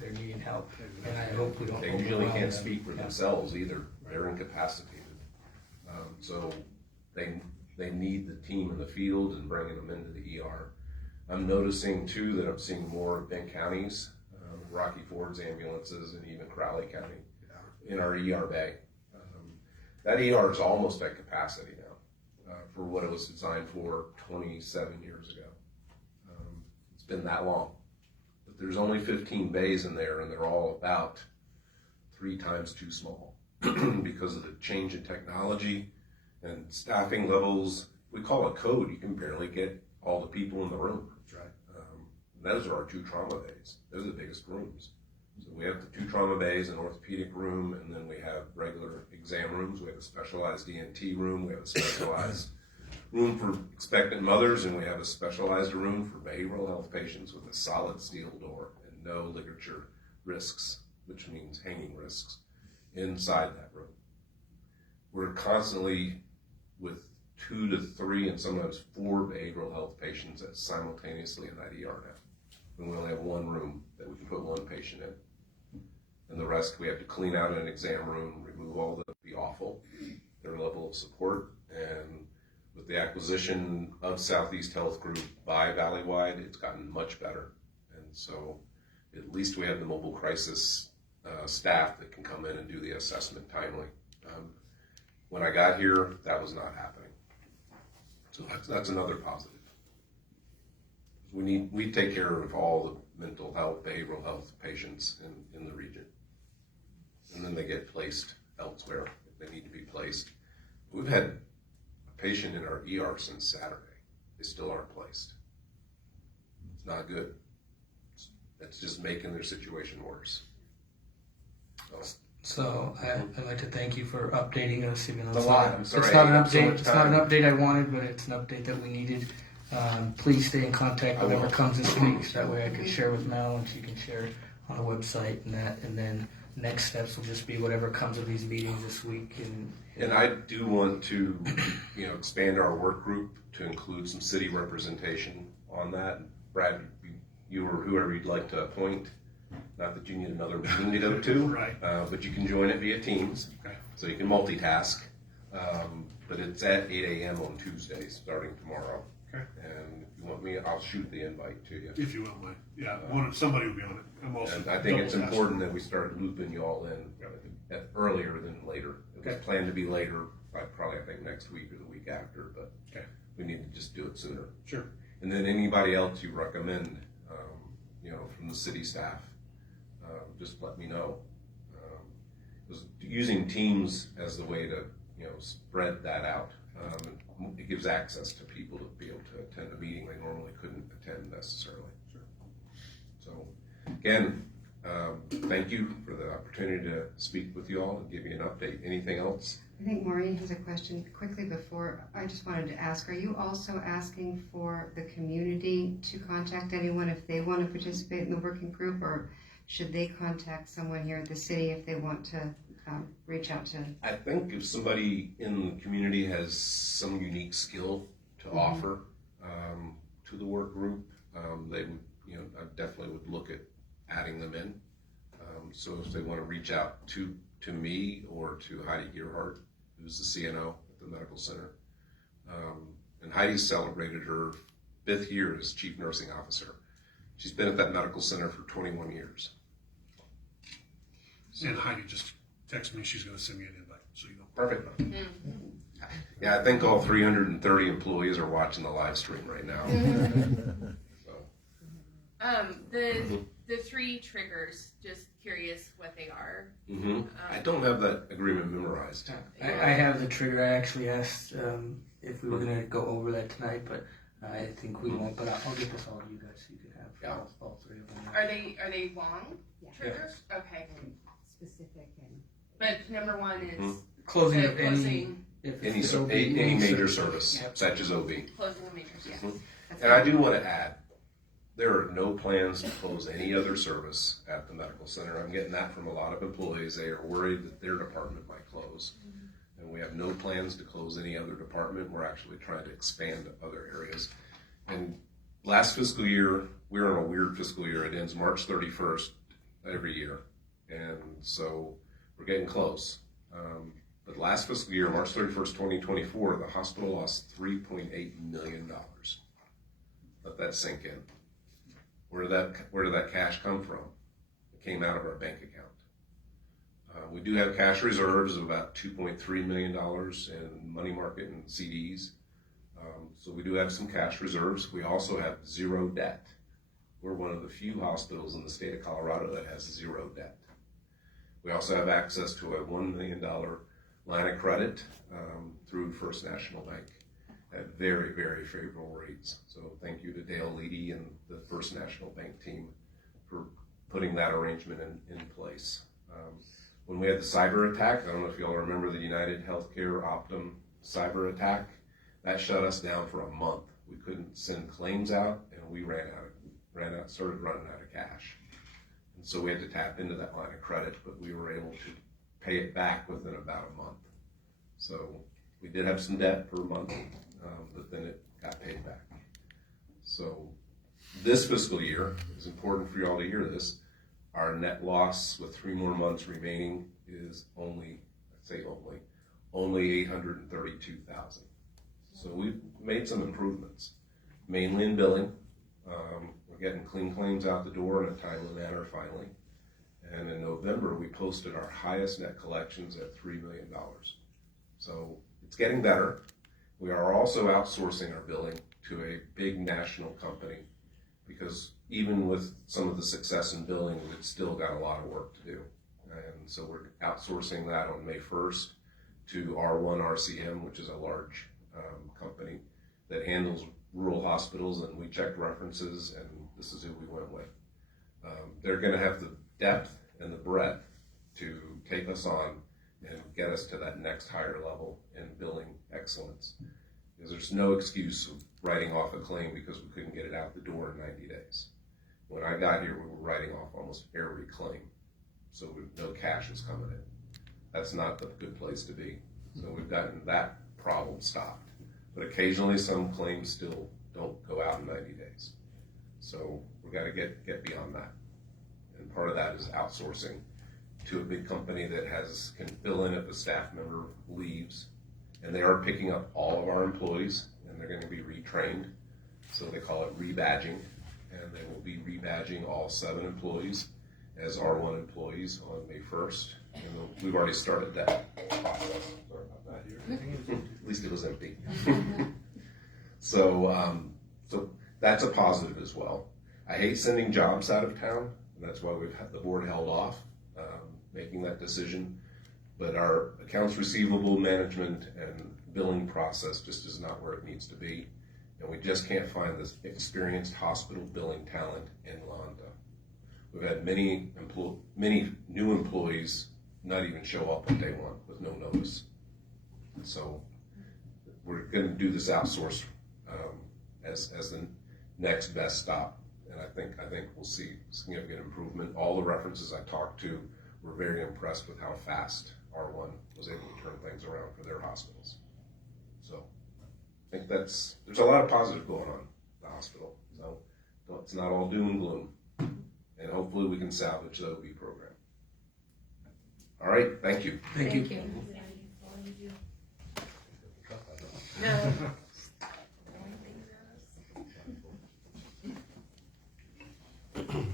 they're needing help. And I hope we don't. They usually overwhelm can't them. speak for themselves either. They're incapacitated. So they need the team in the field and bringing them into the ER. I'm noticing too that I'm seeing more Benton counties, Rocky Ford's ambulances, and even Crowley County in our ER bay. That ER is almost at capacity now for what it was designed for 27 years ago. It's been that long. But there's only 15 bays in there, and they're all about 3 times too small because of the change in technology and staffing levels. We call it code. You can barely get all the people in the room. That's right. Those are our 2 trauma bays. Those are the biggest rooms. So we have the 2 trauma bays, an orthopedic room, and then we have regular exam rooms. We have a specialized ENT room. We have a specialized room for expectant mothers, and we have a specialized room for behavioral health patients with a solid steel door and no ligature risks, which means hanging risks, inside that room. We're constantly with 2 to 3 and sometimes 4 behavioral health patients that's simultaneously in that ER now. And we only have 1 room that we can put 1 patient in. And the rest we have to clean out in an exam room, remove all the awful, their level of support. And with the acquisition of Southeast Health Group by Valleywide, it's gotten much better. And so at least we have the mobile crisis staff that can come in and do the assessment timely. When I got here, that was not happening. So that's another positive. We take care of all the mental health, behavioral health patients in the region. And then they get placed elsewhere if they need to be placed. We've had a patient in our ER since Saturday. They still aren't placed. It's not good. It's just making their situation worse. So I'd like to thank you for updating us. Even though A lot. I'm sorry. it's not an I took so update. much It's not an time. update I wanted, but it's an update that we needed. Please stay in contact I will. whatever comes this week, so that way I can share with Mel and she can share on the website and that. And then next steps will just be whatever comes of these meetings this week. And I do want to, expand our work group to include some city representation on that. Brad, you or whoever you'd like to appoint. Not that you need another meeting to go to, Right. But you can join it via Teams, Okay. so you can multitask. But it's at 8 a.m. on Tuesdays, starting tomorrow. Okay. And if you want me, I'll shoot the invite to you. If you will, mind. Yeah, somebody will be on it. I'm also. And I think it's double tasked. important that we start looping you all in earlier than later. It was Okay. planned to be later, probably I think next week or the week after, but Okay. we need to just do it sooner. Sure. And then anybody else you recommend, from the city staff, just let me know. Because using Teams as the way to, spread that out, it gives access to people to be able to attend a meeting they normally couldn't attend necessarily. Sure. So, again, thank you for the opportunity to speak with you all and give you an update. Anything else? I think Maureen has a question quickly before. I just wanted to ask, are you also asking for the community to contact anyone if they want to participate in the working group, or should they contact someone here at the city if they want to reach out to? I think if somebody in the community has some unique skill to offer to the work group, they would, I definitely would look at adding them in. So if they want to reach out to me or to Heidi Gearhart, who's the CNO at the medical center. And Heidi celebrated her 5th year as chief nursing officer. She's been at that medical center for 21 years. And Heidi just texted me she's going to send me an invite, so you know. Perfect. Yeah, I think all 330 employees are watching the live stream right now. So. The 3 triggers, just curious what they are. I don't have that agreement memorized. I have the trigger. I actually asked if we were going to go over that tonight, but I think we won't. But I'll get this all to you guys so you can have all 3 of them. Are they long triggers? Okay. Specific and. But number 1 is Closing of closing. Any major service, such as OB. Closing the major service. Yes. And I do want to add, there are no plans to close any other service at the medical center. I'm getting that from a lot of employees. They are worried that their department might close. And we have no plans to close any other department. We're actually trying to expand to other areas. And last fiscal year, we're in a weird fiscal year. It ends March 31st every year. And so we're getting close. But last fiscal year, March 31st, 2024, the hospital lost $3.8 million. Let that sink in. Where did that cash come from? It came out of our bank account. We do have cash reserves of about $2.3 million in money market and CDs. So we do have some cash reserves. We also have 0 debt. We're one of the few hospitals in the state of Colorado that has 0 debt. We also have access to a $1 million line of credit through First National Bank at very, very favorable rates. So thank you to Dale Leedy and the First National Bank team for putting that arrangement in place. When we had the cyber attack, I don't know if y'all remember the United Healthcare Optum cyber attack, that shut us down for a month. We couldn't send claims out, and we started running out of cash. And so we had to tap into that line of credit, but we were able to pay it back within about a month. So we did have some debt for a month, but then it got paid back. So this fiscal year, it's important for y'all to hear this, our net loss with 3 more months remaining is only $832,000. So we've made some improvements, mainly in billing. We're getting clean claims out the door in a timely manner finally. And in November, we posted our highest net collections at $3 million. So it's getting better. We are also outsourcing our billing to a big national company because even with some of the success in billing, we've still got a lot of work to do. And so we're outsourcing that on May 1st to R1 RCM, which is a large company that handles rural hospitals, and we checked references, and this is who we went with. They're going to have the depth and the breadth to take us on and get us to that next higher level in billing excellence. Because there's no excuse of writing off a claim because we couldn't get it out the door in 90 days. When I got here, we were writing off almost every claim, so no cash was coming in. That's not the good place to be. So we've gotten that problem stopped. But occasionally some claims still don't go out in 90 days. So we've got to get beyond that. And part of that is outsourcing to a big company that can fill in if a staff member leaves. And they are picking up all of our employees, and they're going to be retrained. So they call it rebadging. And they will be rebadging all 7 employees as R1 employees on May 1st. And we've already started that process. Sorry about that here. At least it was empty. So that's a positive as well. I hate sending jobs out of town, and that's why the board held off making that decision. But our accounts receivable management and billing process just is not where it needs to be. And we just can't find this experienced hospital billing talent in La Junta. We've had many new employees not even show up on day 1 with no notice. So we're going to do this outsource as the next best stop, and I think we'll see significant improvement. All the references I talked to were very impressed with how fast R1 was able to turn things around for their hospitals. So I think there's a lot of positive going on at the hospital. So it's not all doom and gloom. and hopefully we can salvage the OB program. All right, thank you. Thank you. No.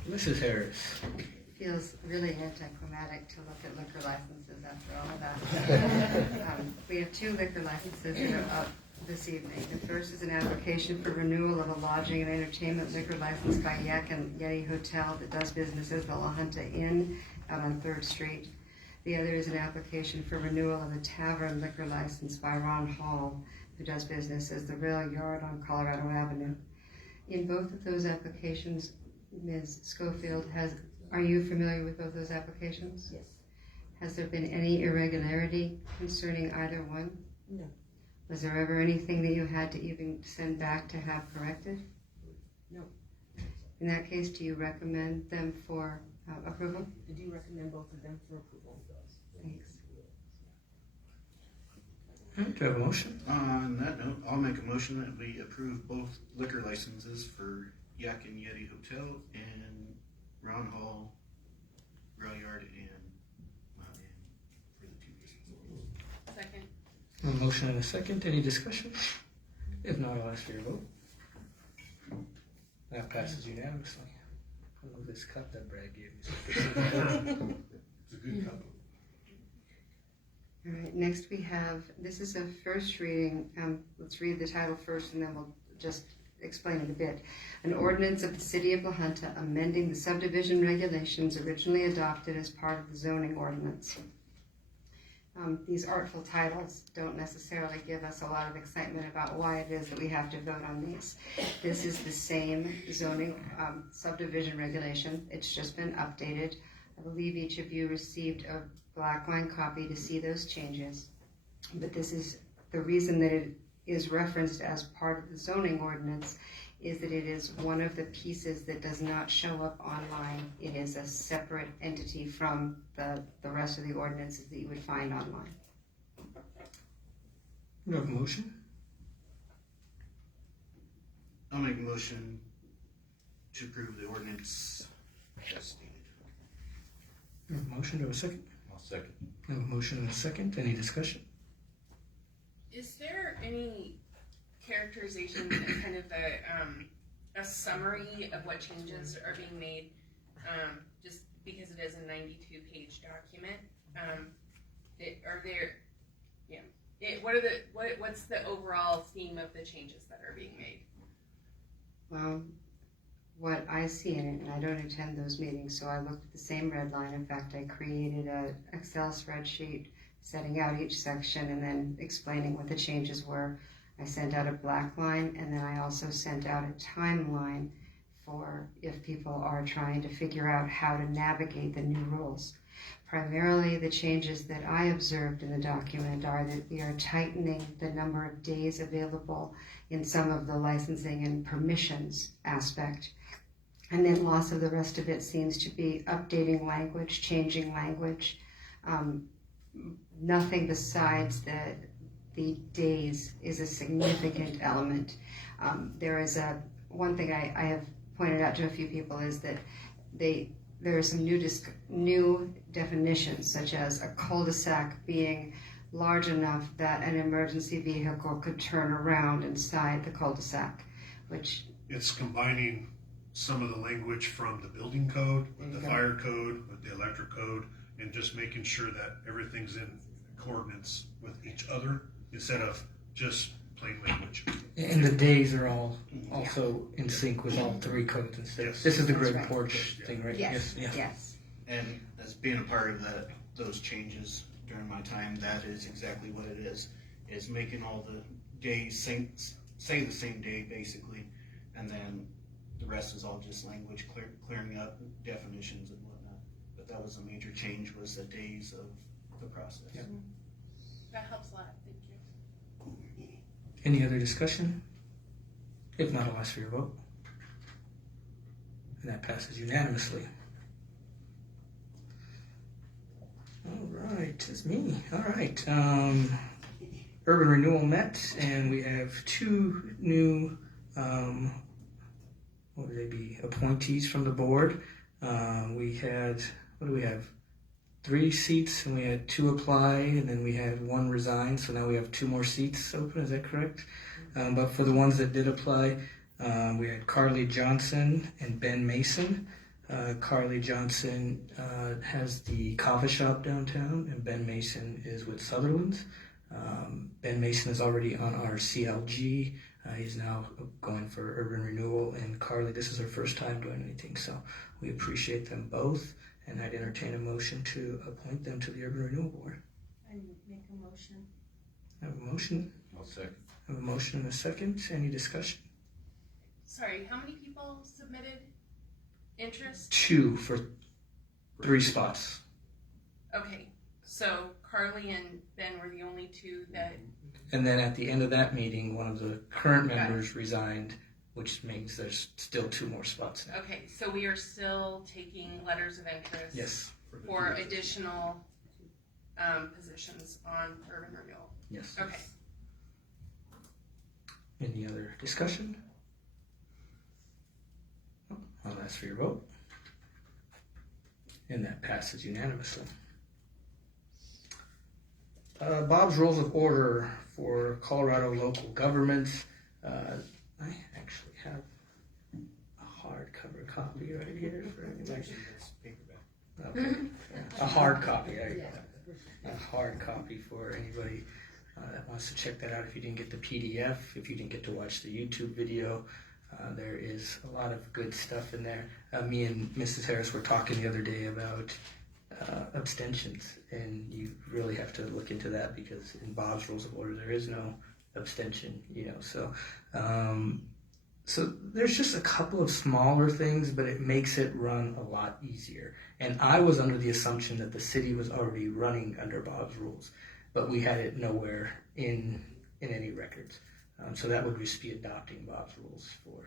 Mrs. Harris. Feels really anticlimactic to look at liquor licenses after all of that. We have 2 liquor licenses that are up this evening. The first is an application for renewal of a lodging and entertainment liquor license by Yak and Yeti Hotel that does business as the La Junta Inn out on 3rd Street. The other is an application for renewal of a tavern liquor license by Ron Hall, who does business as the Rail Yard on Colorado Avenue. In both of those applications, Ms. Schofield, are you familiar with both those applications? Yes. Has there been any irregularity concerning either one? No. Was there ever anything that you had to even send back to have corrected? No. In that case, do you recommend them for approval? I do recommend both of them for approval. Thanks. Do I have a motion? On that note, I'll make a motion that we approve both liquor licenses for Yak and Yeti Hotel and Ron Hall, Rail Yard, and Mountain Inn for the 2 businesses. Second. A motion and a second. Any discussion? If not, I'll ask for your vote. That passes unanimously. I love this cup that Brad gave me. It's a good cup. All right, next we have, this is a first reading. Let's read the title first and then we'll just explain it a bit. An ordinance of the City of La Junta amending the subdivision regulations originally adopted as part of the zoning ordinance. These artful titles don't necessarily give us a lot of excitement about why it is that we have to vote on these. This is the same zoning subdivision regulation. It's just been updated. I believe each of you received a black line copy to see those changes. But this is the reason that it is referenced as part of the zoning ordinance is that it is one of the pieces that does not show up online. It is a separate entity from the rest of the ordinances that you would find online. Do I have a motion? I'll make a motion to approve the ordinance as stated. Do I have a motion? Do I have a second? I'll second. I have a motion and a second. Any discussion? Is there any characterization and kind of a summary of what changes are being made? Just because it is a 92-page document, what's the overall theme of the changes that are being made? Well, what I see in it, and I don't attend those meetings, so I looked at the same red line. In fact, I created an Excel spreadsheet setting out each section and then explaining what the changes were. I sent out a black line, and then I also sent out a timeline for if people are trying to figure out how to navigate the new rules. Primarily, the changes that I observed in the document are that we are tightening the number of days available in some of the licensing and permissions aspect. And then lots of the rest of it seems to be updating language, changing language. Nothing besides the days is a significant element. There is one thing I have pointed out to a few people is that there are some new definitions, such as a cul-de-sac being large enough that an emergency vehicle could turn around inside the cul-de-sac, which It's combining some of the language from the building code with the fire code, with the electric code, and just making sure that everything's in coordinates with each other instead of just plain language. And the days are all also in sync with all 3 codes and stuff. Yes. This is the That's grid right. porch thing, right? yes, Yeah. yes. And as being a part of those changes during my time, that is exactly what it is making all the days say the same day basically, and then the rest is all just language clearing up definitions and whatnot. But that was a major change, was the days of the process. Yeah. That helps a lot. Thank you. Any other discussion? If not, I'll ask for your vote. And that passes unanimously. All right, it's me. All right. Urban renewal met, and we have 2 new, what would they be, appointees from the board. We had, what do we have? 3 seats, and we had 2 apply, and then we had 1 resign. So now we have 2 more seats open. Is that correct? But for the ones that did apply, we had Carly Johnson and Ben Mason. Carly Johnson has the coffee shop downtown, and Ben Mason is with Sutherland's. Ben Mason is already on our CLG. He's now going for urban renewal, and Carly, this is her first time doing anything, so we appreciate them both, and I'd entertain a motion to appoint them to the urban renewal board. I make a motion. I have a motion. I'll second. I have a motion and a second. Any discussion? Sorry, how many people submitted interest? 2 for 3 spots. Okay, so Carly and Ben were the only 2 that, And then at the end of that meeting, one of the current members resigned, which means there's still 2 more spots now. okay, so we are still taking letters of interest. Yes. For additional positions on urban renewal. Yes. Okay. Any other discussion? I'll ask for your vote. And that passes unanimously. Bob's Rules of Order for Colorado local governments. I actually have a hardcover copy right here for anybody. Okay. A hard copy. There you go. A hard copy for anybody that wants to check that out. If you didn't get the PDF, if you didn't get to watch the YouTube video, there is a lot of good stuff in there. Me and Mrs. Harris were talking the other day about abstentions, and you really have to look into that because in Bob's Rules of Order there is no abstention, so there's just a couple of smaller things, but it makes it run a lot easier. And I was under the assumption that the city was already running under Bob's rules, but we had it nowhere in any records. So that would just be adopting Bob's rules for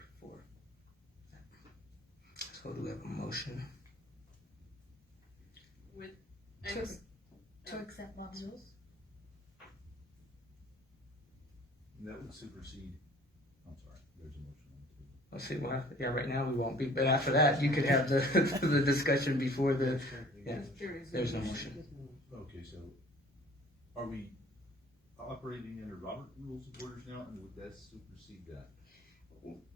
that. So do we have a motion? To accept Bob's rules? That would supersede, I'm sorry, there's a motion on the table. Let's see. Well, yeah, right now we won't be, but after that you could have the the discussion before the. Yeah, there's no motion. Okay, so are we operating under Robert Rules of Orders now, and would that supersede that?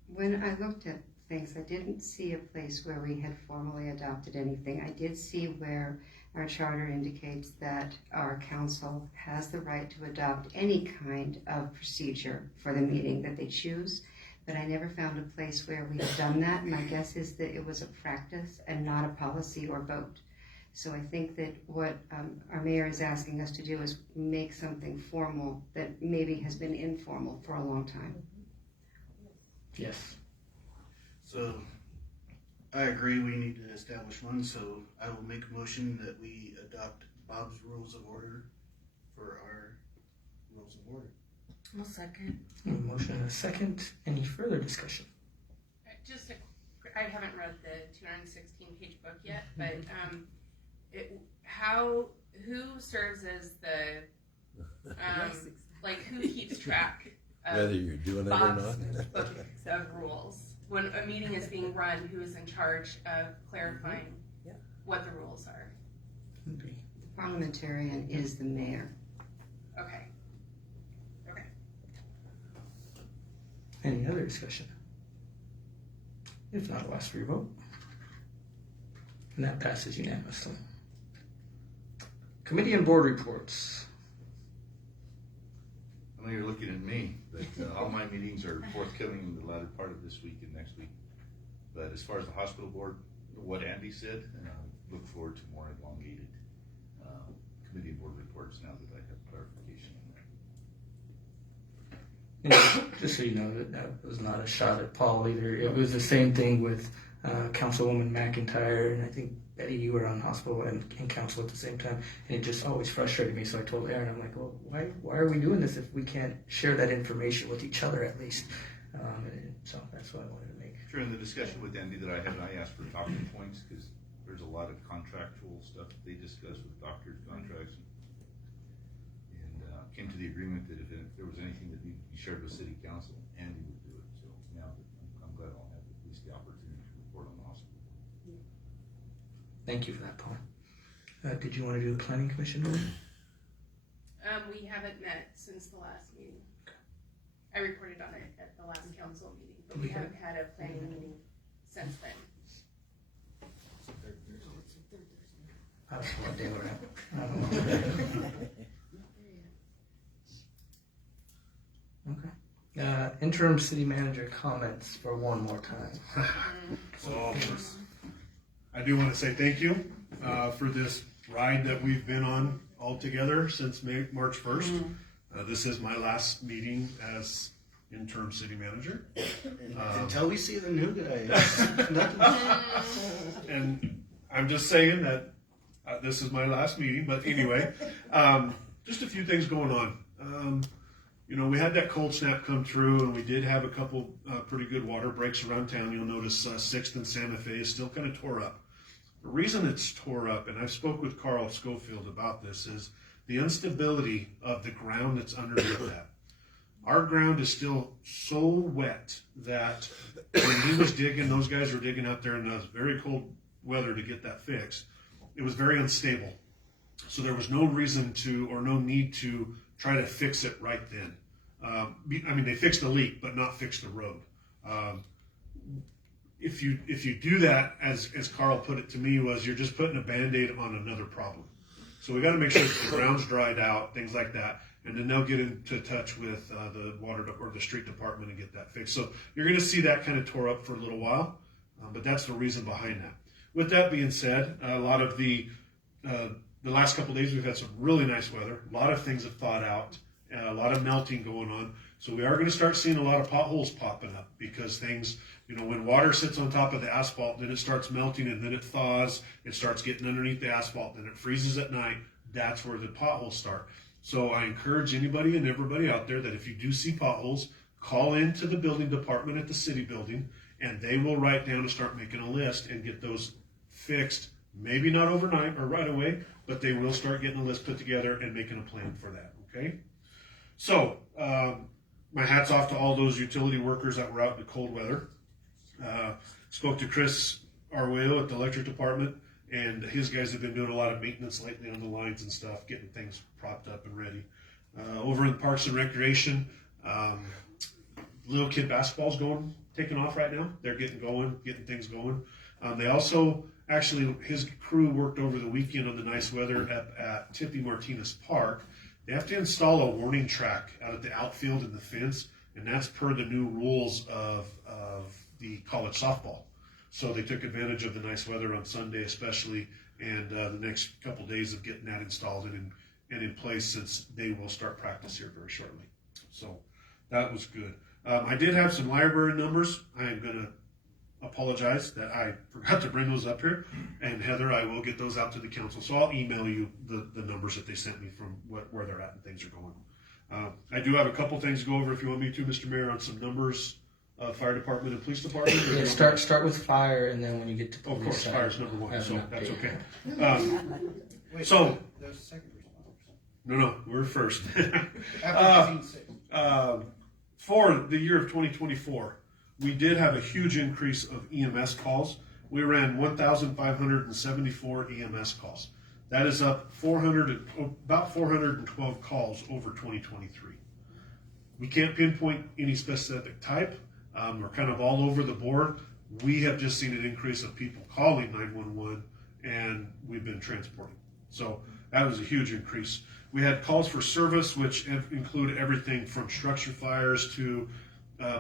When I looked at things, I didn't see a place where we had formally adopted anything. I did see where our charter indicates that our council has the right to adopt any kind of procedure for the meeting that they choose, but I never found a place where we have done that. My guess is that it was a practice and not a policy or vote. So I think that what our mayor is asking us to do is make something formal that maybe has been informal for a long time. Yes. So I agree we need to establish one, so I will make a motion that we adopt Bob's Rules of Order for our Rules of Order. I'll second. A motion and a second. Any further discussion? I haven't read the 216-page book yet, but who serves as the who keeps track of Whether you're doing it or Bob's not. book of rules? When a meeting is being run, who is in charge of clarifying what the rules are? The parliamentarian is the mayor. Okay. Any other discussion? If not, I'll ask for your vote. And that passes unanimously. Committee and board reports. I know you're looking at me, but all my meetings are forthcoming in the latter part of this week and next week. But as far as the hospital board, what Andy said, look forward to more elongated committee and board reports now that I have clarification on that. And just so you know, that was not a shot at Paul either. It was the same thing with Councilwoman McIntyre, and I think Betty, you were on hospital and council at the same time, and it just always frustrated me. So I told Aaron, I'm like, well, why are we doing this if we can't share that information with each other at least? And so that's what I wanted to make. During the discussion with Andy that I had, I asked for talking points because there's a lot of contractual stuff that they discuss with doctors' contracts, and came to the agreement that if there was anything that needed to be shared with city council, Andy would do it. So now that I'm glad I'll have at least the opportunity to report on the hospital. Thank you for that, Paul. Did you want to do the planning commission order? We haven't met since the last meeting. I reported on it at the last council meeting, but we haven't had a planning meeting since then. I don't know what day we're at. Okay. Interim city manager comments for one more time. So, I do want to say thank you for this ride that we've been on all together since March 1st. This is my last meeting as interim city manager. Until we see the new guy. And I'm just saying that this is my last meeting, but anyway, just a few things going on. We had that cold snap come through, and we did have a couple pretty good water breaks around town. You'll notice 6th and Santa Fe is still kind of tore up. The reason it's tore up, and I've spoke with Carl Schofield about this, is the instability of the ground that's underneath that. Our ground is still so wet that when he was digging, those guys were digging out there in the very cold weather to get that fixed. It was very unstable. So there was no reason to, or no need to, try to fix it right then. They fixed the leak, but not fix the road. If you do that, as Carl put it to me, was you're just putting a Band-Aid on another problem. So we got to make sure that the ground's dried out, things like that, and then they'll get into touch with the water or the street department and get that fixed. So you're going to see that kind of tore up for a little while, but that's the reason behind that. With that being said, a lot of the last couple of days we've had some really nice weather. A lot of things have thawed out, a lot of melting going on. So we are going to start seeing a lot of potholes popping up because things, when water sits on top of the asphalt, then it starts melting and then it thaws. It starts getting underneath the asphalt, then it freezes at night. That's where the potholes start. So I encourage anybody and everybody out there that if you do see potholes, call into the building department at the city building, and they will write down and start making a list and get those fixed. Maybe not overnight or right away, but they will start getting a list put together and making a plan for that, okay? So, my hat's off to all those utility workers that were out in the cold weather. Spoke to Chris Arweo at the electric department, and his guys have been doing a lot of maintenance lately on the lines and stuff, getting things propped up and ready. Over in Parks and Recreation, little kid basketball's taking off right now. They're getting things going. They also, actually, his crew worked over the weekend on the nice weather at Tippy Martinez Park. They have to install a warning track out at the outfield and the fence, and that's per the new rules of the college softball. So they took advantage of the nice weather on Sunday especially, and the next couple of days of getting that installed and in place, since they will start practice here very shortly. So that was good. I did have some library numbers. I am going to apologize that I forgot to bring those up here, and Heather, I will get those out to the council. So I'll email you the numbers that they sent me from where they're at and things are going. I do have a couple things to go over if you want me to, Mr. Mayor, on some numbers, fire department and police department. Yeah, start with fire, and then when you get to police, of course, fire's number one, so that's okay. Wait, So there's second responders. no, we're first. After you've seen six. For the year of 2024. We did have a huge increase of EMS calls. We ran 1,574 EMS calls. That is up about 412 calls over 2023. We can't pinpoint any specific type. We're kind of all over the board. We have just seen an increase of people calling 911, and we've been transporting. So that was a huge increase. We had calls for service, which include everything from structure fires to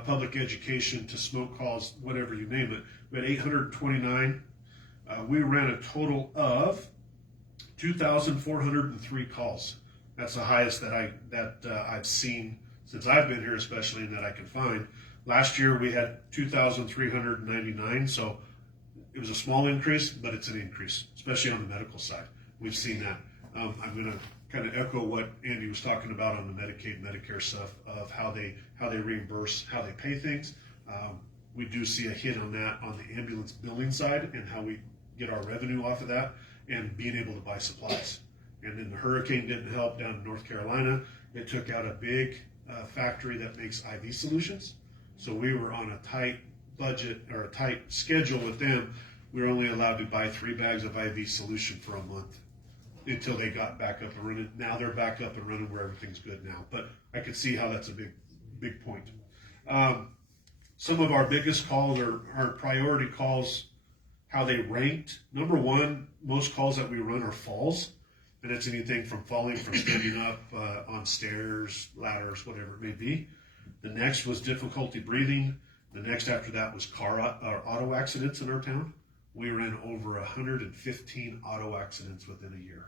public education to smoke calls, whatever you name it. We had 829. We ran a total of 2,403 calls. That's the highest that I've seen since I've been here, especially, and that I can find. Last year we had 2,399, so it was a small increase, but it's an increase, especially on the medical side. We've seen that. I'm going to kind of echo what Andy was talking about on the Medicaid, Medicare stuff of how they reimburse, how they pay things. We do see a hit on that on the ambulance billing side and how we get our revenue off of that and being able to buy supplies. And then the hurricane didn't help down in North Carolina. It took out a big factory that makes IV solutions. So we were on a tight budget or a tight schedule with them. we were only allowed to buy 3 bags of IV solution for a month until they got back up and running. Now they're back up and running where everything's good now. But I could see how that's a big point. Some of our biggest calls are our priority calls, how they ranked. Number 1, most calls that we run are falls. And it's anything from falling, from standing up on stairs, ladders, whatever it may be. The next was difficulty breathing. The next after that was auto accidents in our town. We ran over 115 auto accidents within a year.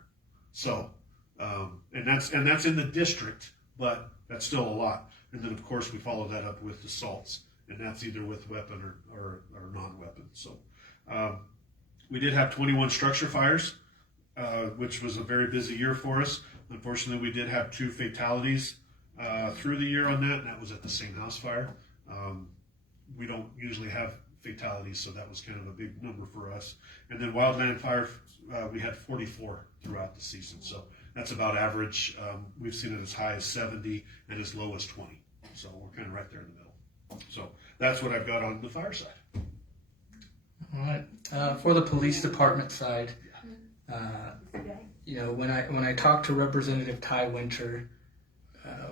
So, and that's in the district, but that's still a lot. And then of course we follow that up with assaults, and that's either with weapon or non-weapon. So, we did have 21 structure fires, which was a very busy year for us. Unfortunately, we did have 2 fatalities through the year on that, and that was at the same house fire. We don't usually have fatalities, so that was kind of a big number for us. And then wildland fire, we had 44 throughout the season, so that's about average. We've seen it as high as 70 and as low as 20, so we're kind of right there in the middle. So that's what I've got on the fire side. All right. For the police department side, when I talked to Representative Ty Winter,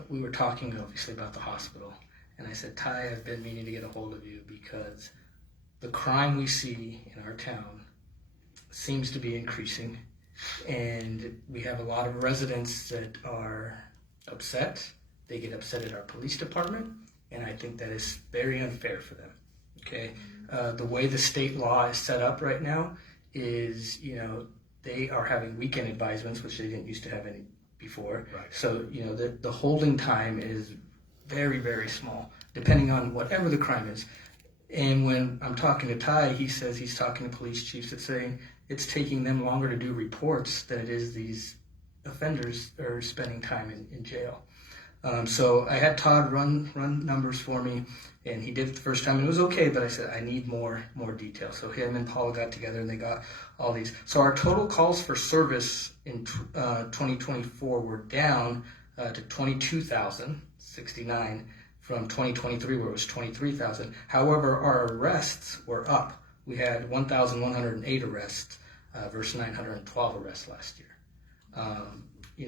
we were talking obviously about the hospital, and I said, Ty, I've been meaning to get a hold of you because the crime we see in our town seems to be increasing, and we have a lot of residents that are upset. They get upset at our police department, and I think that is very unfair for them. Okay, the way the state law is set up right now is, they are having weekend advisements, which they didn't used to have any before. Right. So, the holding time is very, very small, depending on whatever the crime is. And when I'm talking to Ty, he says he's talking to police chiefs that saying it's taking them longer to do reports than it is these offenders are spending time in jail. So I had Todd run numbers for me, and he did it the first time, and it was okay, but I said, I need more detail. So him and Paul got together, and they got all these. So our total calls for service in 2024 were down to 22,069 from 2023, where it was 23,000. However, our arrests were up. We had 1,108 arrests versus 912 arrests last year.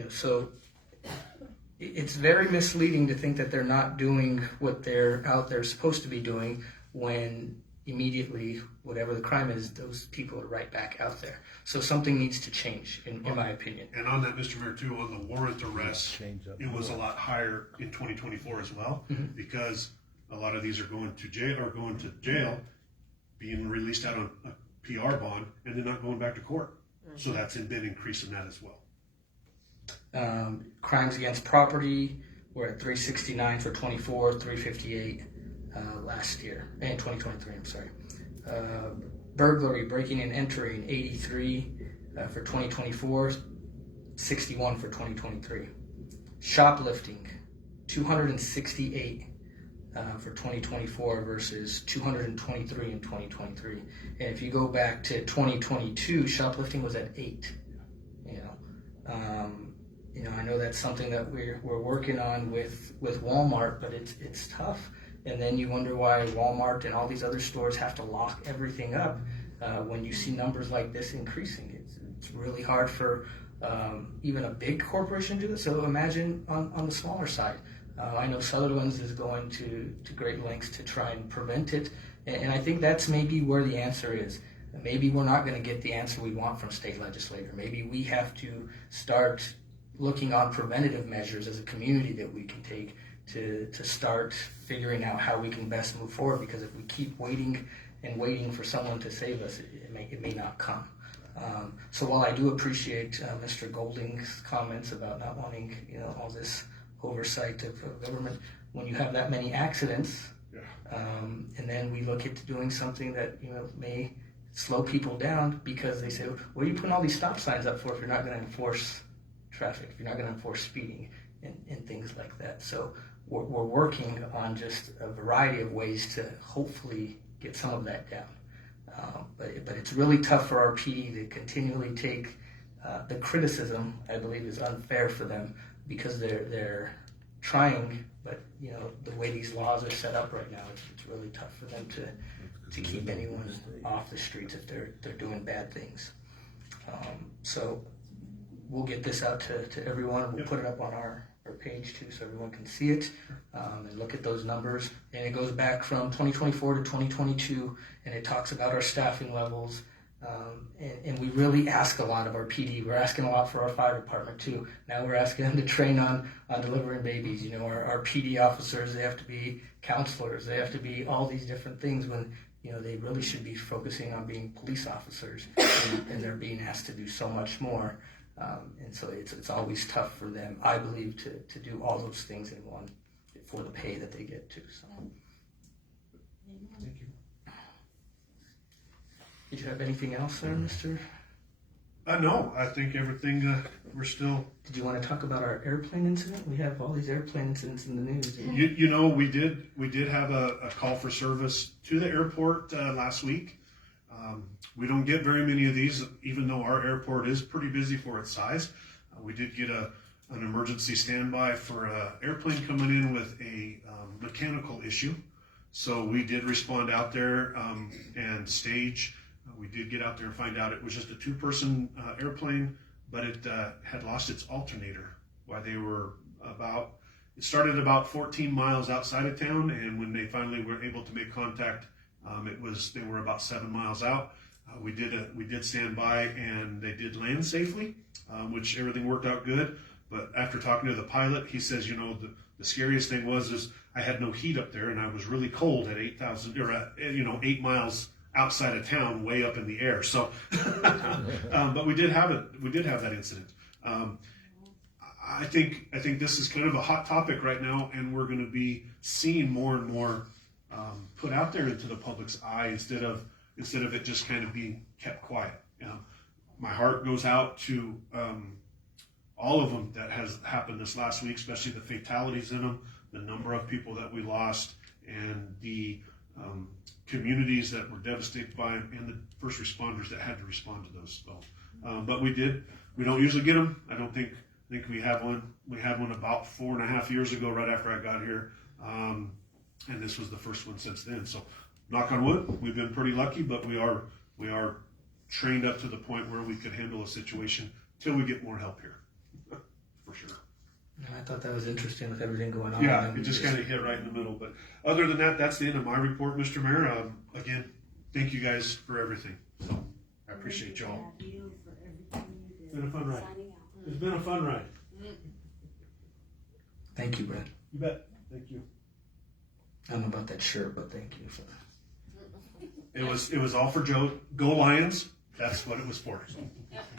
So it's very misleading to think that they're not doing what they're out there supposed to be doing when immediately, whatever the crime is, those people are right back out there. So something needs to change, in my opinion. And on that, Mr. Mayor, too, on the warrant arrests, it was a lot higher in 2024 as well, because a lot of these are going to jail, being released out on a PR bond, and they're not going back to court. So that's been increasing that as well. Crimes against property were at 369 for 24, 358 last year, in 2023, I'm sorry. Burglary, breaking and entering, 83 for 2024, 61 for 2023. Shoplifting, 268 for 2024 versus 223 in 2023. And if you go back to 2022, shoplifting was at 8. I know that's something that we're working on with Walmart, but it's tough. And then you wonder why Walmart and all these other stores have to lock everything up when you see numbers like this increasing. It's really hard for even a big corporation to do this. So imagine on the smaller side. I know Sutherland's is going to great lengths to try and prevent it. And I think that's maybe where the answer is. Maybe we're not going to get the answer we want from state legislator. Maybe we have to start looking on preventative measures as a community that we can take to start figuring out how we can best move forward, because if we keep waiting and waiting for someone to save us, it may not come. So while I do appreciate Mr. Golding's comments about not wanting all this oversight of government, when you have that many accidents, and then we look at doing something that may slow people down because they say, what are you putting all these stop signs up for if you're not going to enforce traffic, if you're not going to enforce speeding and things like that. So we're working on just a variety of ways to hopefully get some of that down. But it's really tough for our PD to continually take the criticism. I believe is unfair for them because they're trying, but the way these laws are set up right now, it's really tough for them to keep anyone off the streets if they're doing bad things. So we'll get this out to everyone. We'll put it up on our page too, so everyone can see it and look at those numbers. And it goes back from 2024 to 2022, and it talks about our staffing levels. And we really ask a lot of our PD. We're asking a lot for our fire department too. Now we're asking them to train on delivering babies. You know, our PD officers, they have to be counselors. They have to be all these different things when, you know, they really should be focusing on being police officers, and they're being asked to do so much more. And so it's always tough for them, I believe, to do all those things in one for the pay that they get too. So. Thank you. Did you have anything else there, Mr.? No, I think everything, we're still. Did you want to talk about our airplane incident? We have all these airplane incidents in the news. You know, we did have a call for service to the airport last week. We don't get very many of these, even though our airport is pretty busy for its size. We did get an emergency standby for an airplane coming in with a mechanical issue. So we did respond out there and stage. We did get out there and find out it was just a 2-person airplane, but it had lost its alternator while they were it started about 14 miles outside of town, and when they finally were able to make contact, they were about 7 miles out. We did stand by, and they did land safely, which everything worked out good. But after talking to the pilot, he says, you know, the scariest thing was I had no heat up there, and I was really cold at 8 miles outside of town, way up in the air. So, but we did have it. We did have that incident. I think this is kind of a hot topic right now, and we're going to be seeing more and more put out there into the public's eye instead of it just kind of being kept quiet. My heart goes out to all of them that has happened this last week, especially the fatalities in them, the number of people that we lost, and the communities that were devastated by them, and the first responders that had to respond to those. So, but we don't usually get them. I think we have one. We had one about 4.5 years ago, right after I got here, and this was the first one since then. So, knock on wood, we've been pretty lucky, but we are trained up to the point where we could handle a situation till we get more help here, for sure. I thought that was interesting with everything going on. Yeah, it just kind of hit right in the middle. But other than that, that's the end of my report, Mr. Mayor. Again, thank you guys for everything. So I appreciate y'all. It's been a fun ride. It's been a fun ride. Thank you, Brad. You bet. Thank you. I don't know about that shirt, but thank you for that. It was all for Joe. Go Lions. That's what it was for. So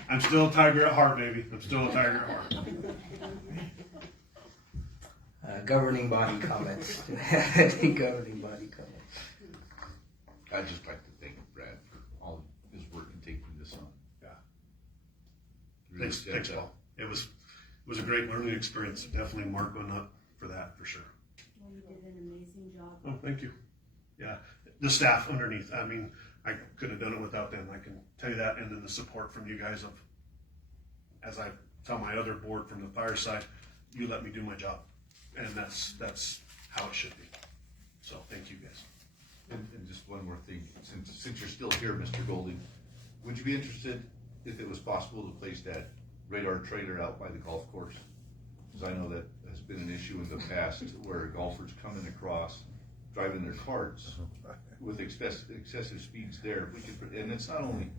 I'm still a Tiger at heart, baby. I'm still a Tiger at heart. Governing body comments. Any governing body comments? I'd just like to thank Brad for all his work in taking this on. Yeah. Really Thanks, Paul. It was a great learning experience. Definitely mark one up for that, for sure. Well, you did an amazing job. Oh, thank you. Yeah, the staff underneath. I mean, I couldn't have done it without them. I can tell you that. And then the support from you guys as I tell my other board from the fire side, you let me do my job. And that's how it should be. So thank you guys. And just one more thing, since you're still here, Mr. Golding, would you be interested if it was possible to place that radar trailer out by the golf course? Because I know that has been an issue in the past where golfers coming across, driving their carts with excessive speeds there. We could, and it's not only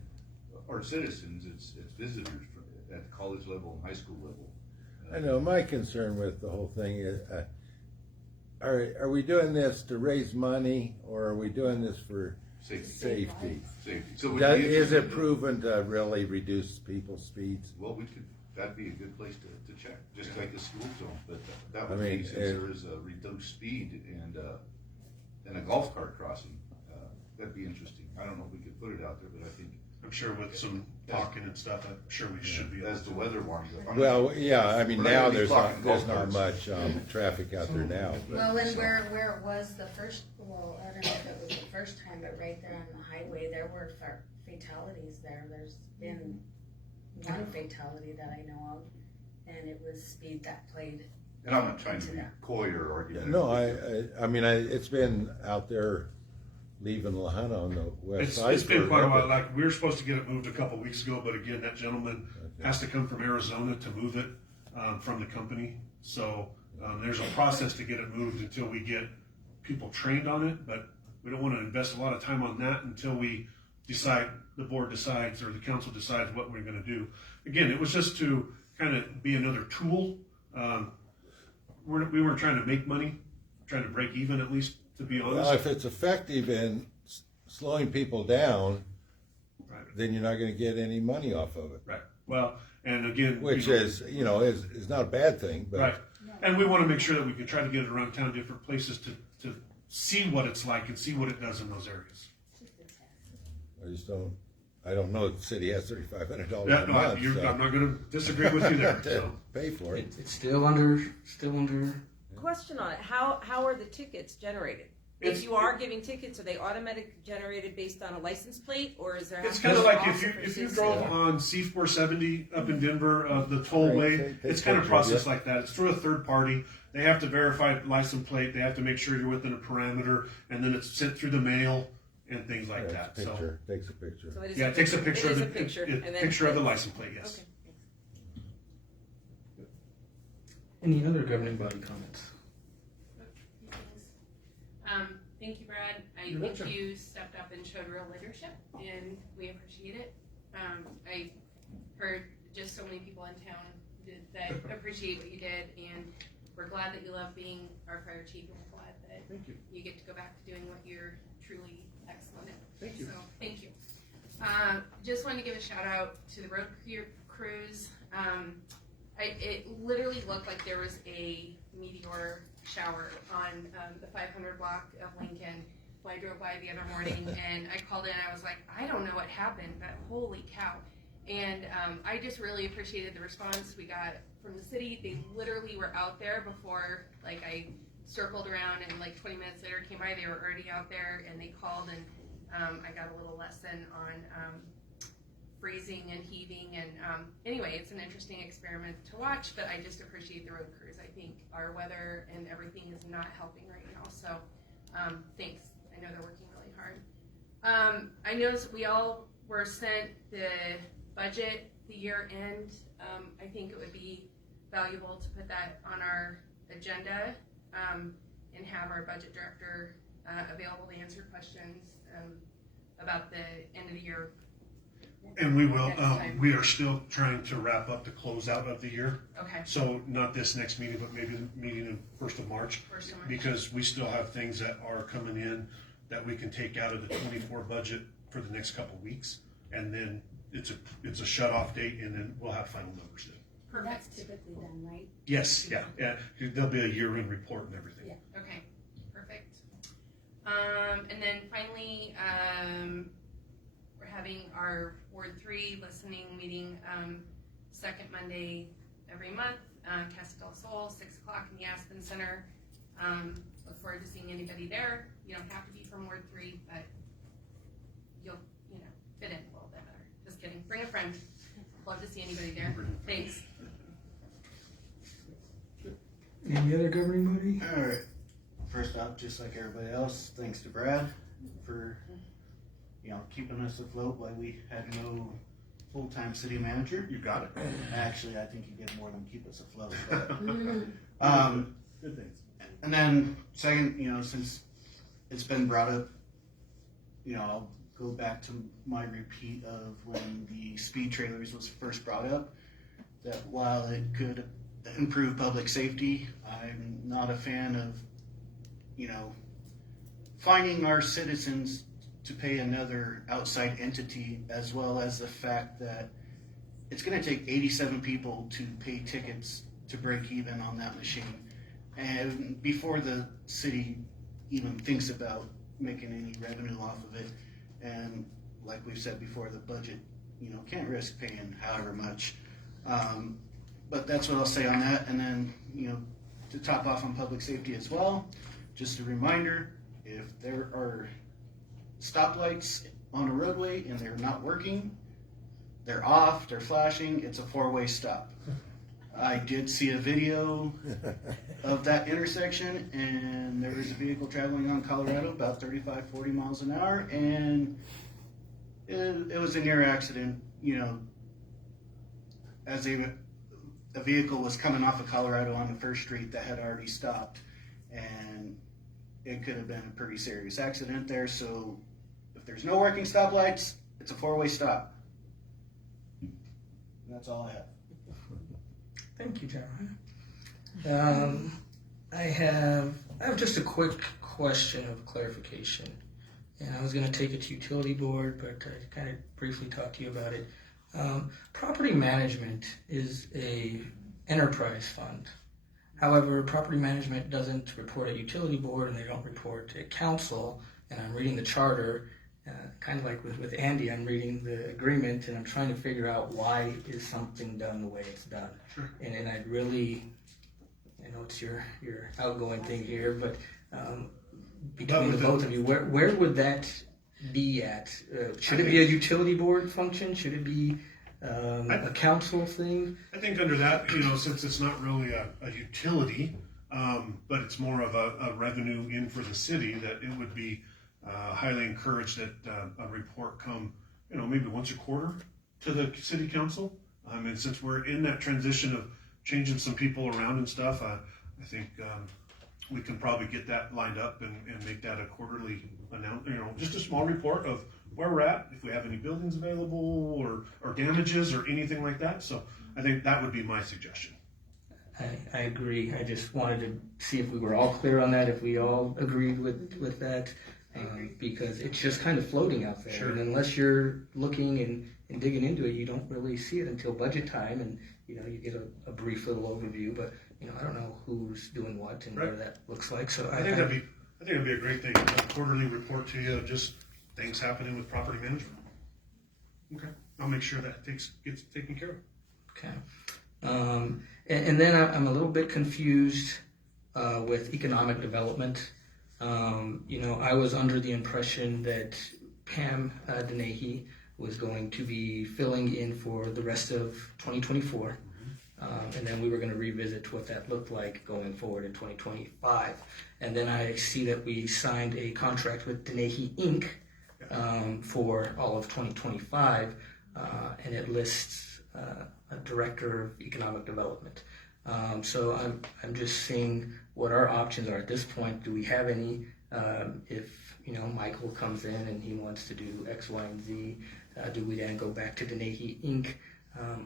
our citizens, it's visitors at the college level and high school level. I know my concern with the whole thing is, are we doing this to raise money, or are we doing this for safety? So is it proven to really reduce people's speeds? Well, that'd be a good place to check, just like the school zone. But that would be, since there is a reduced speed and a golf cart crossing, that'd be interesting. I don't know if we could put it out there, but I think I'm sure with some talking and stuff, I'm sure we should be able as the weather warms up. Well, yeah, I mean, now there's not carts. much traffic out there now. But, well, and where it was the first, well, I don't know if it was the first time, but right there on the highway, there were fatalities there. There's been one fatality that I know of, and it was speed that played. And I'm not trying to be coy or argumentative. No, I mean, it's been out there, leaving La Junta on the west side. It's been quite a while. forever. Like, we were supposed to get it moved a couple weeks ago, but again, that gentleman has to come from Arizona to move it from the company. So there's a process to get it moved until we get people trained on it, but we don't want to invest a lot of time on that until we decide, the board decides or the council decides what we're going to do. Again, it was just to kind of be another tool. We weren't trying to make money, trying to break even at least, to be honest. Well, if it's effective in slowing people down, Right. then you're not going to get any money off of it. Right. Well, and again, Which is not a bad thing, but right. And we want to make sure that we can try to get it around town, different places to see what it's like and see what it does in those areas. I don't know if the city has $3,500 Yeah, a no, month. I'm not going to disagree with you there. to So. pay for it. It's still under. Question on it, how are the tickets generated? If you are giving tickets, are they automatic generated based on a license plate, or is there? It's kind of like if you drove on C470 up in Denver, the tollway, it's kind of processed like that. It's through a third party. They have to verify license plate. They have to make sure you're within a parameter, and then it's sent through the mail and things like that. Takes So a picture. So it is yeah, it takes a picture It of is the a picture, and then picture of the license plate. Yes. Okay. Any other governing body comments? Thank you, Brad. I think you stepped up and showed real leadership, and we appreciate it. I heard just so many people in town that appreciate what you did, and we're glad that you love being our fire chief, and we're glad that you get to go back to doing what you're truly excellent at. Thank you. So, thank you. Just wanted to give a shout out to the road crews. It literally looked like there was a meteor shower on the 500 block of Lincoln when I drove by the other morning, and I called in. I was like, I don't know what happened, but holy cow. And I just really appreciated the response we got from the city. They literally were out there before, like, I circled around, and like 20 minutes later came by. They were already out there, and they called, and I got a little lesson on freezing and heaving, and anyway, it's an interesting experiment to watch, but I just appreciate the road crews. I think our weather and everything is not helping right now, so thanks. I know they're working really hard. I noticed we all were sent the budget, the year end. I think it would be valuable to put that on our agenda and have our budget director available to answer questions about the end of the year. And we will. We are still trying to wrap up the closeout of the year. Okay. So not this next meeting, but maybe the meeting in 1st of March. Because we still have things that are coming in that we can take out of the 24 budget for the next couple of weeks, and then it's a shut off date, and then we'll have final numbers then. Perfect. That's typically done, right? Yes. Yeah. There'll be a year-end report and everything. Yeah. Okay, perfect. And then finally, we're having our Ward 3 listening meeting second Monday every month, Casa del Sol, 6 o'clock in the Aspen Center. Look forward to seeing anybody there. You don't have to be from Ward 3, but you'll fit in a little bit better. Just kidding. Bring a friend. Love to see anybody there. Thanks. Any other governing body? All right. First off, just like everybody else, thanks to Brad for keeping us afloat while we had no full-time city manager. You got it. Actually, I think you did more than keep us afloat. Good things. And then second, since it's been brought up, I'll go back to my repeat of when the speed trailers was first brought up, that while it could improve public safety, I'm not a fan of, finding our citizens to pay another outside entity, as well as the fact that it's going to take 87 people to pay tickets to break even on that machine. And before the city even thinks about making any revenue off of it, and like we've said before, the budget, can't risk paying however much. But that's what I'll say on that. And then, to top off on public safety as well, just a reminder, if there are stoplights on a roadway and they're not working, they're off, they're flashing, it's a 4-way stop. I did see a video of that intersection, and there was a vehicle traveling on Colorado about 35, 40 miles an hour, and it was a near accident, you know, as a vehicle was coming off of Colorado on the first street that had already stopped, and it could have been a pretty serious accident there. So if there's no working stoplights, it's a four-way stop. And that's all I have. Thank you, Jeremiah. I have just a quick question of clarification, and I was going to take it to utility board, but I kind of briefly talked to you about it. Property management is a enterprise fund. However, property management doesn't report at utility board, and they don't report at council. And I'm reading the charter, kind of like with Andy. I'm reading the agreement, and I'm trying to figure out why is something done the way it's done. Sure. And I'd really, I know it's your outgoing thing here, but between the both of you, where would that be at? Should it be a utility board function? Should it be a council thing? I think under that, you know, since it's not really a utility, but it's more of a revenue in for the city, that it would be highly encouraged that a report come, you know, maybe once a quarter to the city council. And since we're in that transition of changing some people around and stuff, I think we can probably get that lined up and make that a quarterly announcement, you know, just a small report of where we're at, if we have any buildings available or damages or anything like that. So I think that would be my suggestion. I agree. I just wanted to see if we were all clear on that, if we all agreed with that, because it's just kind of floating out there. Sure. And unless you're looking and digging into it, you don't really see it until budget time, and you know, you get a brief little overview, but you know, I don't know who's doing what and what that looks like. So I think that'd be a great thing, a quarterly report to you of just things happening with property management. Okay, I'll make sure that gets taken care of. Okay. And then I'm a little bit confused with economic development. You know, I was under the impression that Pam Dennehy was going to be filling in for the rest of 2024. And then we were going to revisit what that looked like going forward in 2025. And then I see that we signed a contract with Dennehy Inc. For all of 2025, and it lists a director of economic development. So I'm just seeing what our options are at this point. Do we have any? If you know, Michael comes in and he wants to do X, Y, and Z, do we then go back to Dennehy Inc.?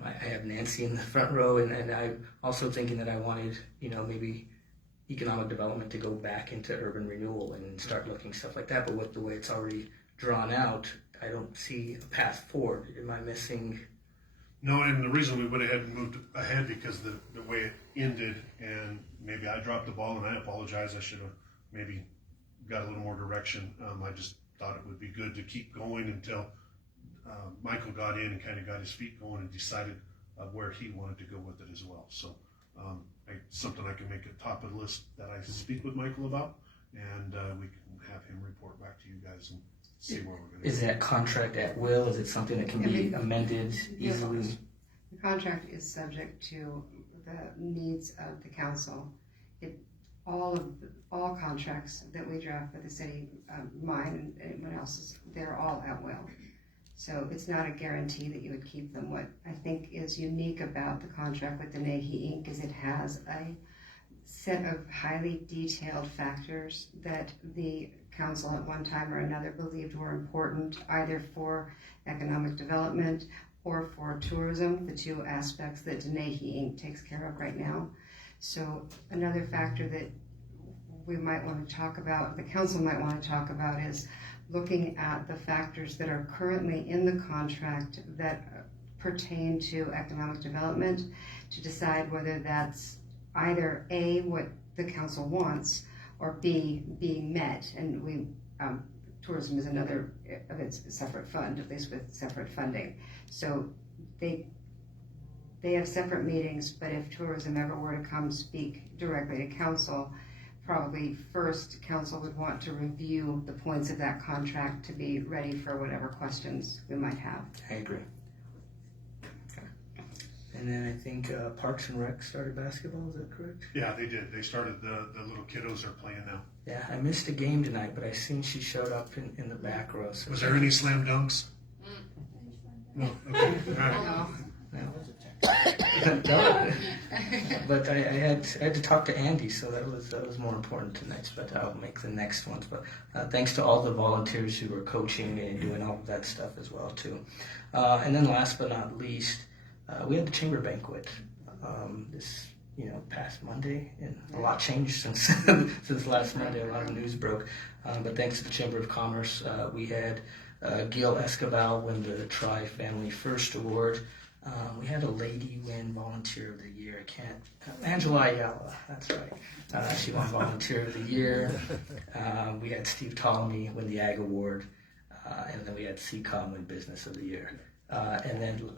I have Nancy in the front row, and I'm also thinking that I wanted, you know, maybe economic development to go back into urban renewal and start looking stuff like that. But with the way it's already drawn out, I don't see a path forward. Am I missing? No, and the reason we went ahead and moved ahead because the way it ended, and maybe I dropped the ball, and I apologize. I should have maybe got a little more direction. I just thought it would be good to keep going until Michael got in and kind of got his feet going and decided where he wanted to go with it as well. So something I can make a top of the list that I speak with Michael about, and we can have him report back to you guys and see where we're going to go. Is that contract at will? Is it something that can be amended easily? The contract is subject to the needs of the council. All contracts that we draft for the city, mine and anyone else's, they're all at will. So it's not a guarantee that you would keep them. What I think is unique about the contract with Dennehy Inc. is it has a set of highly detailed factors that the council at one time or another believed were important, either for economic development or for tourism, the two aspects that Dennehy Inc. takes care of right now. So another factor that we might want to talk about, the council might want to talk about, is looking at the factors that are currently in the contract that pertain to economic development to decide whether that's either A, what the council wants, or B, being met. And tourism is another of its separate fund, at least with separate funding. So they have separate meetings, but if tourism ever were to come speak directly to council, probably first council would want to review the points of that contract to be ready for whatever questions we might have. I agree. Okay. And then I think Parks and Rec started basketball, is that correct? Yeah, they did. They started, the little kiddos are playing now. Yeah, I missed a game tonight, but I seen she showed up in the back row. So Was there any slam dunks? No, okay, all right. No. But I had to talk to Andy, so that was more important tonight. But I'll make the next ones. But thanks to all the volunteers who were coaching and doing all of that stuff as well too. And then last but not least, we had the chamber banquet this past Monday, and a lot changed since since last Monday. A lot of news broke, but thanks to the Chamber of Commerce, we had Gil Escobar win the Tri-Family First Award. We had a lady win Volunteer of the Year. Angela Ayala, that's right. She won Volunteer of the Year. We had Steve Ptolemy win the Ag Award, and then we had CCOM win Business of the Year. And then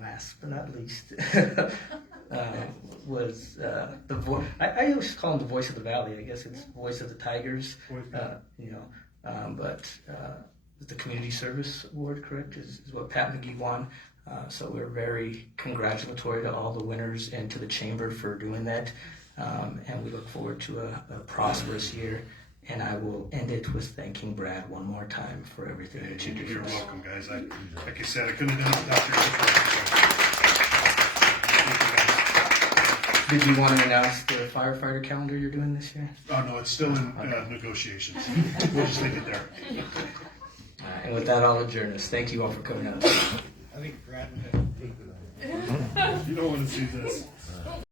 last but not least was the voice. I always call him the Voice of the Valley. I guess it's Voice of the Tigers. But the Community Service Award, correct, is what Pat McGee won. So we're very congratulatory to all the winners and to the Chamber for doing that. And we look forward to a prosperous year. And I will end it with thanking Brad one more time for everything that you do for You're us. welcome, guys. Like I said, I couldn't have done it without your Did you want to announce the firefighter calendar you're doing this year? Oh, no, it's still in negotiations. We'll just leave it there. And with that, I'll adjourn us. Thank you all for coming out. I think Brad would have to take it. You don't want to see this.